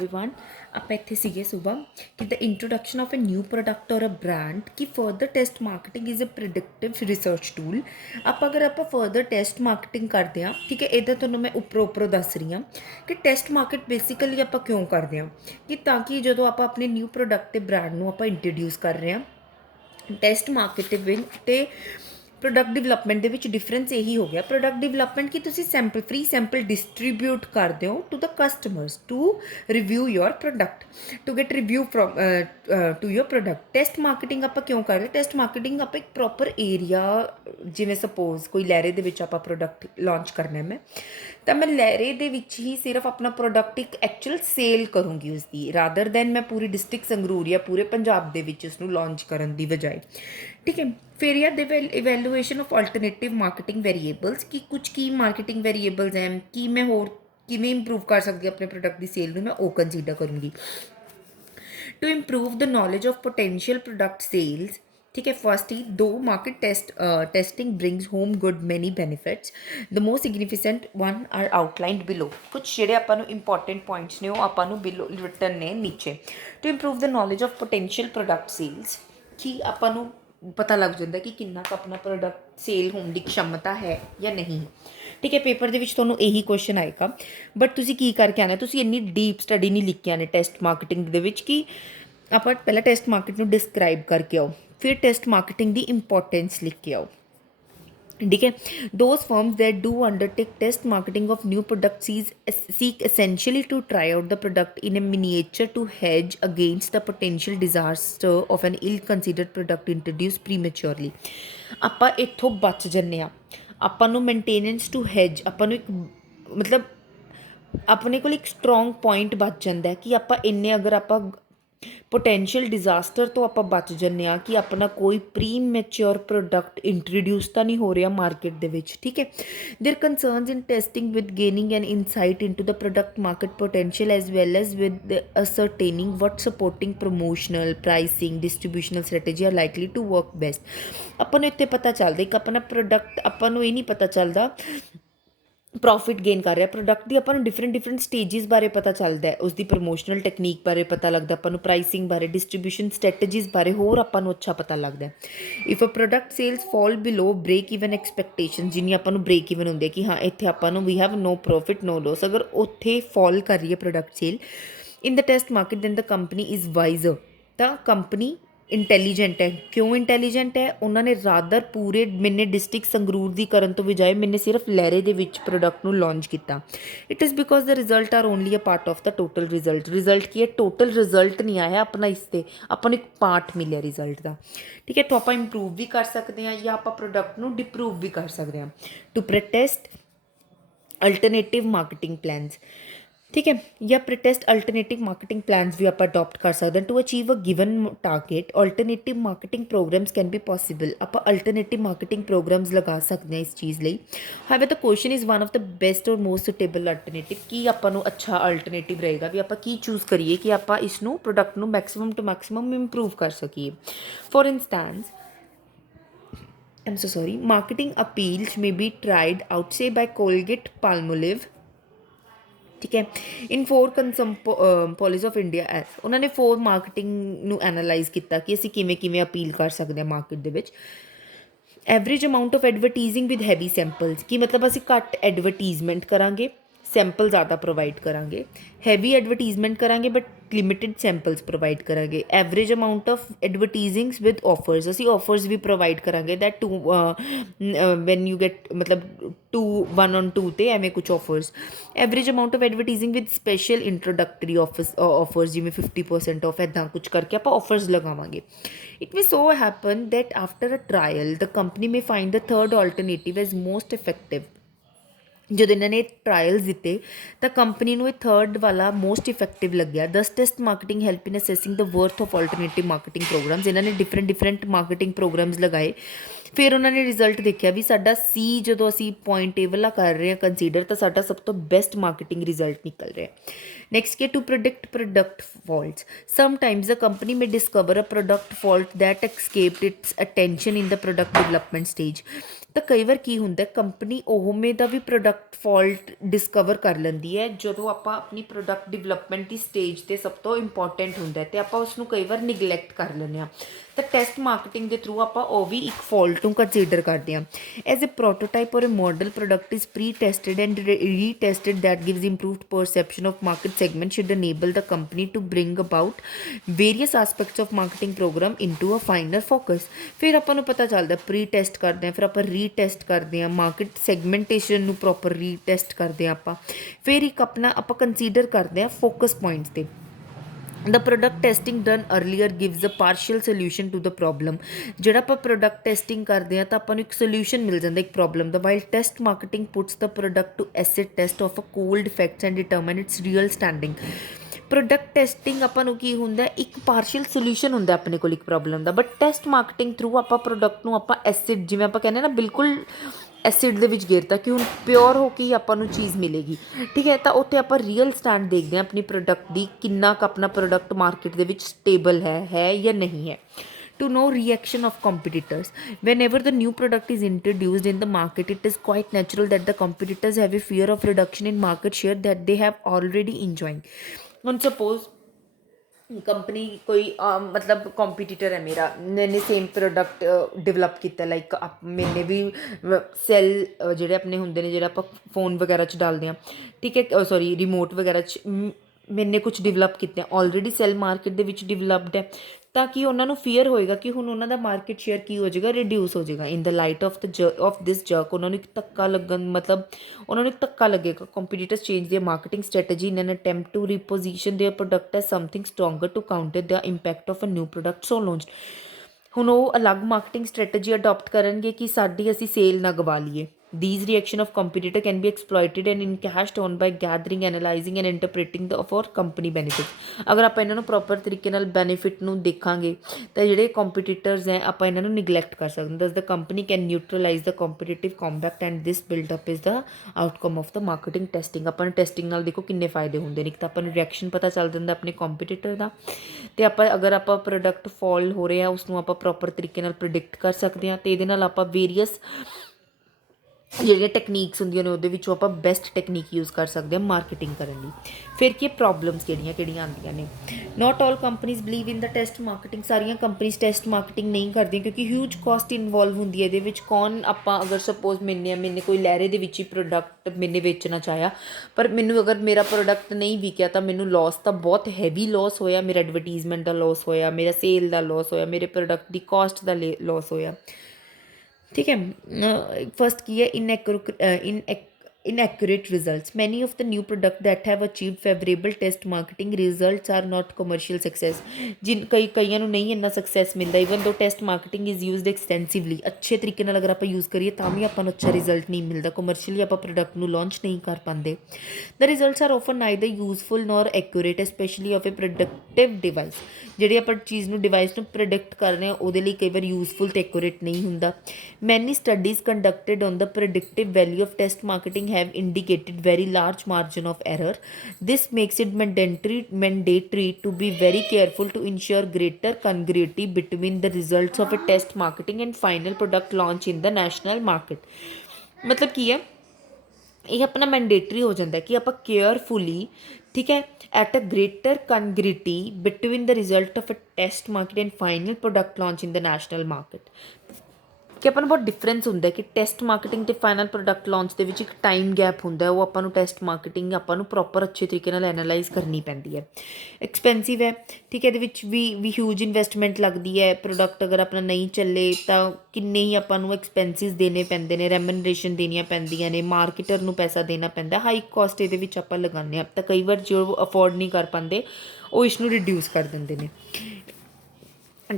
Everyone आप इत्थे सीगे सुबह कि the introduction of a new product और अ ब्रांड कि further test marketing is a predictive research tool आप अगर आप फर्दर टेस्ट मार्केटिंग करते हैं ठीक है इधर तुहानूं मैं उपरों उपरों दस रही हाँ कि टेस्ट मार्केट बेसिकली आप क्यों करते हैं कि ताकि जो आप अपने न्यू प्रोडक्ट ते ब्रांड नूं आप इंट्रोड्यूस कर रहे हैं टेस्ट मार्केटिंग ते प्रोडक्ट डिवेलपमेंट के डिफरेंस यही हो गया प्रोडक्ट डिवेलपमेंट की तुसी सैंपल फ्री सैंपल डिस्ट्रीब्यूट कर दो to the customers to review your product to get review from to your product test marketing आप क्यों कर रहे टेस्ट मार्केटिंग आप एक प्रॉपर एरिया जिमें सपोज कोई लहरे दे विच आप प्रोडक्ट लॉन्च करना है मैं लहरे दे विच ही सिर्फ अपना प्रोडक्ट एक एक्चुअल सेल करूँगी उसकी रादर दैन मैं पूरी डिस्ट्रिक्ट संगरूर या पूरे पंजाब दे विच उसनूं लॉन्च करन दी बजाय ठीक है फिर यार the evaluation of alternative marketing variables कि कुछ की मार्केटिंग वेरीएबल्स हैं कि मैं होर किवें इंप्रूव कर सकती अपने प्रोडक्ट की सेल में वो कंसीडर करूँगी to improve the knowledge of potential product sales ठीक है फर्स्ट ही दो market testing brings home good many benefits the most significant one are outlined below कुछ ਜਿਹੜੇ ਆਪਾਂ ਨੂੰ ਇੰਪੋਰਟੈਂਟ ਪੁਆਇੰਟਸ ਨੇ ਉਹ ਆਪਾਂ ਨੂੰ ਬਿਲੋ ਰਿਟਨ ਨੇ ਨੀਚੇ to improve the knowledge of potential product sales ਕਿ ਆਪਾਂ ਨੂੰ ਪਤਾ ਲੱਗ ਜਾਂਦਾ ਕਿ ਕਿੰਨਾ ਕੁ ਆਪਣਾ ਪ੍ਰੋਡਕਟ ਸੇਲ ਹੋਣ ਦੀ क्षमता ਹੈ ਜਾਂ ਨਹੀਂ ਠੀਕ ਹੈ ਪੇਪਰ ਦੇ ਵਿੱਚ ਤੁਹਾਨੂੰ ਇਹੀ ਕੁਐਸਚਨ ਆਏਗਾ ਬਟ ਤੁਸੀਂ ਕੀ ਕਰਕੇ ਆਣਾ ਤੁਸੀਂ ਇੰਨੀ ਡੀਪ ਸਟੱਡੀ ਨਹੀਂ ਲਿਖ ਕੇ ਆਣੇ ਟੈਸਟ ਮਾਰਕੀਟਿੰਗ ਦੇ ਵਿੱਚ ਕਿ ਆਪਾਂ ਪਹਿਲਾਂ ਟੈਸਟ ਮਾਰਕੀਟ ਨੂੰ ਡਿਸਕ੍ਰਾਈਬ ਕਰਕੇ ਆਓ फिर टेस्ट मार्केटिंग की इंपॉर्टेंस लिख के आओ ठीक है those firms that do undertake test marketing of new product seek essentially to try out the product in a miniature to hedge against the potential disaster of an ill considered product introduce prematurely आप इत्थों बच जन्ने ਆਪਾਂ ਨੂੰ maintenance to hedge ਆਪਾਂ ਨੂੰ ਇੱਕ ਮਤਲਬ ਆਪਣੇ ਕੋਲ ਇੱਕ ਸਟਰੋਂਗ ਪੁਆਇੰਟ ਬਚ ਜਾਂਦਾ ਕਿ ਆਪਾਂ ਇੰਨੇ ਅਗਰ ਆਪਾਂ पोटेंशियल डिजास्टर तो आप बच जाने कि अपना कोई प्री मैच्योर प्रोडक्ट इंट्रोड्यूस तो नहीं हो रहा मार्केट दे विच ठीक है their concerns in testing with gaining an insight into the product market potential as well as with ascertaining what supporting promotional pricing distributional strategy are likely to work best अपन इत्थे पता चलता एक अपना प्रोडक्ट अपन ये नहीं पता चलता प्रॉफिट गेन कर रहा प्रोडक्ट की अपन डिफरेंट स्टेजिस बारे पता चलता है उसकी प्रमोशनल टेक्नीक बारे पता लगता अपन प्राइसिंग बारे डिस्ट्रीब्यूशन स्ट्रैटेजीज बारे होर अपन अच्छा पता लगता है if a product sales fall below break even expectation जिन्नी अपन ब्रेक ईवन होंगे कि हाँ इतने अपन we have no profit no loss अगर उत्थे फॉल कर रही है product sale in the test market than the company is wiser तो कंपनी इंटैलीजेंट है क्यों इंटैलीजेंट है उन्होंने रादर पूरे मैंने डिस्ट्रिक्ट संगरूर की करन तो बजाय मैंने सिर्फ लहरे के प्रोडक्ट को लॉन्च किया it is because the result are only a part of the total result की है टोटल रिजल्ट नहीं आया अपना इससे अपन एक पार्ट मिले रिजल्ट का ठीक है तो आप इंप्रूव भी कर सकते हैं या आप प्रोडक्ट को डिप्रूव भी कर सकते हैं to protest alternative marketing plans ठीक है या प्रोटेस्ट अल्टरनेटिव मार्केटिंग प्लान्स भी आप अडॉप्ट कर सकते हैं to achieve a given target alternative marketing programs can be possible आप अल्टरनेटिव मार्केटिंग प्रोग्राम्स लगा सकते हैं इस चीज़ लिए however the question is one of the best और मोस्ट सुटेबल अल्टरनेटिव की आपको अच्छा अल्टरनेटिव रहेगा भी आप की चूज़ करिए कि आप इसनों प्रोडक्ट में मैक्सिमम टू मैक्सिमम इंप्रूव कर सकीए for instance I am so sorry marketing appeals may be tried out से बाय कोलगेट पाल्मोलिव ठीक है इन 4 कंसम पॉलिसी ऑफ इंडिया एस उन्होंने 4 मार्केटिंग ਨੂੰ ਐਨਾਲਾਈਜ਼ ਕੀਤਾ ਕਿ ਅਸੀਂ ਕਿਵੇਂ ਕਿਵੇਂ ਅਪੀਲ ਕਰ ਸਕਦੇ ਹਾਂ ਮਾਰਕੀਟ ਦੇ ਵਿੱਚ average amount of advertising with heavy samples ਕਿ ਮਤਲਬ ਅਸੀਂ ਘੱਟ ਐਡਵਰਟਾਈਜ਼ਮੈਂਟ ਕਰਾਂਗੇ सैंपल ज़्यादा प्रोवाइड करांगे हैवी एडवर्टीजमेंट करांगे बट लिमिटेड सैंपल्स प्रोवाइड करांगे average amount of advertisings with offers असी ऑफर्स भी प्रोवाइड करांगे that to when you get मतलब 2 1 on 2 ते एवें कुछ offers average amount of advertising with special introductory offers जिमें 50% ऑफ इदा कुछ करके आप ऑफर्स लगावांगे it may so happen that after a trial the company may find the third alternative as most effective जब इन्होंने ट्रायल्स दिते तो कंपनी को थर्ड वाला मोस्ट इफेक्टिव लग्या thus test marketing help in assessing the worth of alternative marketing programs इन्होंने different marketing programs लगाए ਫਿਰ ਉਹਨਾਂ ਨੇ ਰਿਜ਼ਲਟ ਦੇਖਿਆ ਵੀ ਸਾਡਾ ਸੀ ਜਦੋਂ ਅਸੀਂ ਪੁਆਇੰਟ ਇਹ ਵਾਲਾ ਕਰ ਰਹੇ ਹਾਂ ਕੰਸੀਡਰ ਤਾਂ ਸਾਡਾ ਸਭ ਤੋਂ ਬੈਸਟ ਮਾਰਕੀਟਿੰਗ ਰਿਜ਼ਲਟ ਨਿਕਲ ਰਿਹਾ। ਨੈਕਸਟ ਕੀ to predict product faults sometimes the company may discover a product fault that escaped its attention in the product development stage. ਤਾਂ ਕਈ ਵਾਰ ਕੀ ਹੁੰਦਾ ਕੰਪਨੀ ਉਹਵੇਂ ਦਾ ਵੀ ਪ੍ਰੋਡਕਟ ਫਾਲਟ ਡਿਸਕਵਰ ਕਰ ਲੈਂਦੀ ਹੈ ਜਦੋਂ ਆਪਾਂ ਆਪਣੀ ਪ੍ਰੋਡਕਟ ਡਿਵਲਪਮੈਂਟ ਦੀ ਸਟੇਜ 'ਤੇ ਸਭ ਤੋਂ ਇੰਪੋਰਟੈਂਟ ਹੁੰਦਾ ਅਤੇ ਆਪਾਂ ਉਸਨੂੰ ਕਈ ਵਾਰ ਨਿਗਲੈਕਟ ਕਰ ਲੈਂਦੇ ਹਾਂ। ਤਾਂ ਟੈਸਟ ਮਾਰਕੀਟਿੰਗ ਦੇ ਥਰੂ ਆਪਾਂ ਉਹ ਵੀ ਇੱਕ ਫਾਲਟ ਨੂੰ ਕੰਸੀਡਰ ਕਰਦੇ ਹਾਂ। As a prototype or a model product is pretested and retested that gives improved perception of market segment should enable the company to bring about various aspects of marketing program into a finer focus। ਫਿਰ ਆਪਾਂ ਨੂੰ ਪਤਾ ਚੱਲਦਾ pre test ਕਰਦੇ ਹਾਂ, ਫਿਰ ਆਪਾਂ retest ਕਰਦੇ ਹਾਂ, ਮਾਰਕੀਟ ਸੈਗਮੈਂਟੇਸ਼ਨ ਨੂੰ ਪ੍ਰੋਪਰ ਰੀਟੈਸਟ ਕਰਦੇ ਹਾਂ ਆਪਾਂ, ਫਿਰ ਇੱਕ ਆਪਣਾ ਆਪਾਂ ਕੰਸੀਡਰ ਕਰਦੇ ਹਾਂ ਫੋਕਸ ਪੁਆਇੰਟਸ 'ਤੇ। The product testing done earlier gives a partial solution to the problem। ਜਿਹੜਾ ਆਪਾਂ ਪ੍ਰੋਡਕਟ ਟੈਸਟਿੰਗ ਕਰਦੇ ਹਾਂ ਤਾਂ ਆਪਾਂ ਨੂੰ ਇੱਕ ਸੋਲਿਊਸ਼ਨ ਮਿਲ ਜਾਂਦਾ ਇੱਕ ਪ੍ਰੋਬਲਮ ਦਾ। While test marketing puts the product to acid test of a cold effects and determine its real standing. Product testing ਆਪਾਂ ਨੂੰ ਕੀ ਹੁੰਦਾ ਇੱਕ ਪਾਰਸ਼ੀਅਲ ਸੋਲਿਊਸ਼ਨ ਹੁੰਦਾ ਆਪਣੇ ਕੋਲ ਇੱਕ problem the, but test marketing through ਆਪਾਂ ਪ੍ਰੋਡਕਟ ਨੂੰ ਆਪਾਂ ਐਸਿਡ ਜਿਵੇਂ ਆਪਾਂ ਕਹਿੰਦੇ ਨਾ ਬਿਲਕੁਲ ਐਸਿਡ ਦੇ ਵਿੱਚ ਗੇਰਤਾ ਕਿ ਹੁਣ ਪਿਓਰ ਹੋ ਕੇ ਹੀ ਆਪਾਂ ਨੂੰ ਚੀਜ਼ ਮਿਲੇਗੀ। ਠੀਕ ਹੈ, ਤਾਂ ਉੱਥੇ ਆਪਾਂ ਰੀਅਲ ਸਟੈਂਡ ਦੇਖਦੇ ਹਾਂ ਆਪਣੀ ਪ੍ਰੋਡਕਟ ਦੀ ਕਿੰਨਾ ਕੁ ਆਪਣਾ ਪ੍ਰੋਡਕਟ ਮਾਰਕੀਟ ਦੇ ਵਿੱਚ ਸਟੇਬਲ ਹੈ ਜਾਂ ਨਹੀਂ ਹੈ। To know reaction of competitors whenever the new product is introduced in the market, it is quite natural that the competitors have a fear of reduction in market share that they have already enjoying। ਹੁਣ suppose company ਕੋਈ ਮਤਲਬ competitor ਹੈ ਮੇਰਾ, ਮੈਨੇ same product develop ਕੀਤਾ like ਮੈਨੇ ਵੀ cell ਜਿਹੜੇ ਆਪਣੇ ਹੁੰਦੇ ਨੇ ਜਿਹੜਾ ਆਪਾਂ ਫੋਨ ਵਗੈਰਾ 'ਚ ਡਾਲਦੇ ਹਾਂ, ਠੀਕ ਹੈ, ਸੌਰੀ ਰਿਮੋਟ ਵਗੈਰਾ 'ਚ ਮੈਨੇ ਕੁਛ ਡਿਵੈਲਪ ਕੀਤੇ ਆਲਰੇਡੀ ਸੈੱਲ ਮਾਰਕੀਟ ਦੇ ਵਿੱਚ ਡਿਵੈਲਪਡ ਹੈ, ਤਾਂ ਕਿ ਉਹਨਾਂ ਨੂੰ ਫੀਅਰ ਹੋਏਗਾ ਕਿ ਹੁਣ ਉਹਨਾਂ ਦਾ ਮਾਰਕੀਟ ਸ਼ੇਅਰ ਕੀ ਹੋ ਜਾਏਗਾ, ਰਿਡਿਊਸ ਹੋ ਜਾਏਗਾ। In the light of the of this jerk ਉਹਨਾਂ ਨੂੰ ਇੱਕ ਧੱਕਾ ਲੱਗਣ ਮਤਲਬ ਉਹਨਾਂ ਨੂੰ ਇੱਕ ਧੱਕਾ ਲੱਗੇਗਾ। Competitors change their marketing strategy in an attempt to reposition their product as something stronger to counter the impact of a new product so launched. ਹੁਣ ਉਹ ਅਲੱਗ ਮਾਰਕੀਟਿੰਗ ਸਟ੍ਰੈਟਜੀ ਅਡੋਪਟ ਕਰਨਗੇ ਕਿ ਸਾਡੀ ਅਸੀਂ ਸੇਲ ਨਾ ਗਵਾ ਲਈਏ। These reaction of competitor can be exploited and encashed on by gathering, analyzing and interpreting the for company benefits। ਅਗਰ ਆਪਾਂ ਇਹਨਾਂ ਨੂੰ ਪ੍ਰੋਪਰ ਤਰੀਕੇ ਨਾਲ ਬੈਨੀਫਿਟ ਨੂੰ ਦੇਖਾਂਗੇ ਤਾਂ ਜਿਹੜੇ ਕੰਪੀਟੀਟਰਸ ਹੈ ਆਪਾਂ ਇਹਨਾਂ ਨੂੰ ਨਿਗਲੈਕਟ ਕਰ ਸਕਦੇ। Thus the company can neutralise the competitive combat and this buildup is the outcome of the marketing testing. ਆਪਾਂ ਨੂੰ ਟੈਸਟਿੰਗ ਨਾਲ ਦੇਖੋ ਕਿੰਨੇ ਫਾਇਦੇ ਹੁੰਦੇ ਨੇ, ਇੱਕ ਤਾਂ ਆਪਾਂ ਨੂੰ ਰਿਐਕਸ਼ਨ ਪਤਾ ਚੱਲ ਜਾਂਦਾ ਆਪਣੇ ਕੰਪੀਟੀਟਰ ਦਾ, ਅਤੇ ਆਪਾਂ ਅਗਰ ਆਪਾਂ ਪ੍ਰੋਡਕਟ ਫਾਲ ਹੋ ਰਿਹਾ ਉਸਨੂੰ ਆਪਾਂ ਪ੍ਰੋਪਰ ਤਰੀਕੇ ਨਾਲ ਪ੍ਰਿਡਿਕਟ ਕਰ ਸਕਦੇ ਹਾਂ, ਅਤੇ ਇਹਦੇ ਨਾਲ ਆਪਾਂ ਵੇਰੀਅਸ ਜਿਹੜੀਆਂ ਟੈਕਨੀਕਸ ਹੁੰਦੀਆਂ ਨੇ ਉਹਦੇ ਵਿੱਚੋਂ ਆਪਾਂ ਬੈਸਟ ਟੈਕਨੀਕ ਯੂਜ਼ ਕਰ ਸਕਦੇ ਹਾਂ ਮਾਰਕੀਟਿੰਗ ਕਰਨ ਲਈ। ਫਿਰ ਕੀ ਪ੍ਰੋਬਲਮਸ ਕਿਹੜੀਆਂ ਆਉਂਦੀਆਂ ਨੇ। ਨਾਟ ਆਲ ਕੰਪਨੀਜ਼ ਬਿਲੀਵ ਇਨ ਦਾ ਟੈਸਟ ਮਾਰਕੀਟਿੰਗ। ਸਾਰੀਆਂ ਕੰਪਨੀਜ਼ ਟੈਸਟ ਮਾਰਕੀਟਿੰਗ ਨਹੀਂ ਕਰਦੀਆਂ ਕਿਉਂਕਿ ਹਿਊਜ ਕਾਸਟ ਇਨਵੋਲਵ ਹੁੰਦੀ ਹੈ ਇਹਦੇ ਵਿੱਚ। ਕੌਣ ਆਪਾਂ ਅਗਰ ਸਪੋਜ਼ ਮੈਨੇ ਕੋਈ ਲਹਿਰੇ ਦੇ ਵਿੱਚ ਹੀ ਪ੍ਰੋਡਕਟ ਮੈਨੇ ਵੇਚਣਾ ਚਾਹਿਆ, ਪਰ ਮੈਨੂੰ ਅਗਰ ਮੇਰਾ ਪ੍ਰੋਡਕਟ ਨਹੀਂ ਵਿਕਿਆ ਤਾਂ ਮੈਨੂੰ ਲੋਸ ਤਾਂ ਬਹੁਤ ਹੈਵੀ ਲੋਸ ਹੋਇਆ, ਮੇਰਾ ਐਡਵਰਟੀਜ਼ਮੈਂਟ ਦਾ ਲੋਸ ਹੋਇਆ, ਮੇਰਾ ਸੇਲ ਦਾ ਲੋਸ ਹੋਇਆ, ਮੇਰੇ ਪ੍ਰੋਡਕਟ ਦੀ ਕਾਸਟ ਦਾ ਲੋਸ ਹੋਇਆ। ठीक है, फर्स्ट की है inaccurate results। many of the new product that have achieved favorable test marketing results are not commercial success। ਕਈਆਂ ਨੂੰ ਨਹੀਂ ਇੰਨਾ ਸਕਸੈਸ ਮਿਲਦਾ even though test marketing is used extensively। ਅੱਛੇ ਤਰੀਕੇ ਨਾਲ ਅਗਰ ਆਪਾਂ ਯੂਜ਼ ਕਰੀਏ ਤਾਂ ਵੀ ਆਪਾਂ ਨੂੰ ਅੱਛਾ ਰਿਜ਼ਲਟ ਨਹੀਂ ਮਿਲਦਾ, ਕਮਰਸ਼ੀਅਲੀ ਆਪਾਂ ਪ੍ਰੋਡਕਟ ਨੂੰ ਲਾਂਚ ਨਹੀਂ ਕਰ ਪਾਉਂਦੇ। the results are often neither useful nor accurate especially of a productive device। ਜਿਹੜੀ ਆਪਾਂ ਚੀਜ਼ ਨੂੰ ਡਿਵਾਈਸ ਨੂੰ ਪ੍ਰੋਡਿਕਟ ਕਰ ਰਹੇ ਹਾਂ ਉਹਦੇ ਲਈ ਕਈ ਵਾਰ ਯੂਜ਼ਫੁਲ ਅਤੇ ਐਕੂਰੇਟ ਨਹੀਂ ਹੁੰਦਾ। Many studies conducted on the predictive value of test marketing have indicated very large margin of error। This makes it mandatory to be very careful to ensure greater congruity between the results of a test marketing and final product launch in the national market। मतलब ਕੀ ਹੈ ਇਹ ਆਪਣਾ mandatory ਹੋ ਜਾਂਦਾ ਕਿ ਆਪਾਂ carefully, ਠੀਕ ਹੈ, at a greater congruity between the result of a test market and final product launch in the national market. ਕਿ ਆਪਾਂ ਨੂੰ ਬਹੁਤ ਡਿਫਰੈਂਸ ਹੁੰਦਾ ਕਿ ਟੈਸਟ ਮਾਰਕੀਟਿੰਗ ਅਤੇ ਫਾਈਨਲ ਪ੍ਰੋਡਕਟ ਲਾਂਚ ਦੇ ਵਿੱਚ ਇੱਕ ਟਾਈਮ ਗੈਪ ਹੁੰਦਾ, ਉਹ ਆਪਾਂ ਨੂੰ ਟੈਸਟ ਮਾਰਕੀਟਿੰਗ ਆਪਾਂ ਨੂੰ ਪ੍ਰੋਪਰ ਅੱਛੇ ਤਰੀਕੇ ਨਾਲ ਐਨਾਲਾਈਜ਼ ਕਰਨੀ ਪੈਂਦੀ ਹੈ। ਐਕਸਪੈਂਸਿਵ ਹੈ, ਠੀਕ ਹੈ, ਇਹਦੇ ਵਿੱਚ ਵੀ ਹਿਊਜ ਇਨਵੈਸਟਮੈਂਟ ਲੱਗਦੀ ਹੈ। ਪ੍ਰੋਡਕਟ ਅਗਰ ਆਪਣਾ ਨਹੀਂ ਚੱਲੇ ਤਾਂ ਕਿੰਨੇ ਹੀ ਆਪਾਂ ਨੂੰ ਐਕਸਪੈਂਸਿਸ ਦੇਣੇ ਪੈਂਦੇ ਨੇ, ਰੈਮਨਰੇਸ਼ਨ ਦੇਣੀਆਂ ਪੈਂਦੀਆਂ ਨੇ, ਮਾਰਕੀਟਰ ਨੂੰ ਪੈਸਾ ਦੇਣਾ ਪੈਂਦਾ, ਹਾਈ ਕਾਸਟ ਇਹਦੇ ਵਿੱਚ ਆਪਾਂ ਲਗਾਉਂਦੇ ਹਾਂ। ਤਾਂ ਕਈ ਵਾਰ ਜੋ ਅਫੋਰਡ ਨਹੀਂ ਕਰ ਪਾਉਂਦੇ ਉਹ ਇਸ ਨੂੰ ਰਿਡਿਊਸ ਕਰ ਦਿੰਦੇ ਨੇ।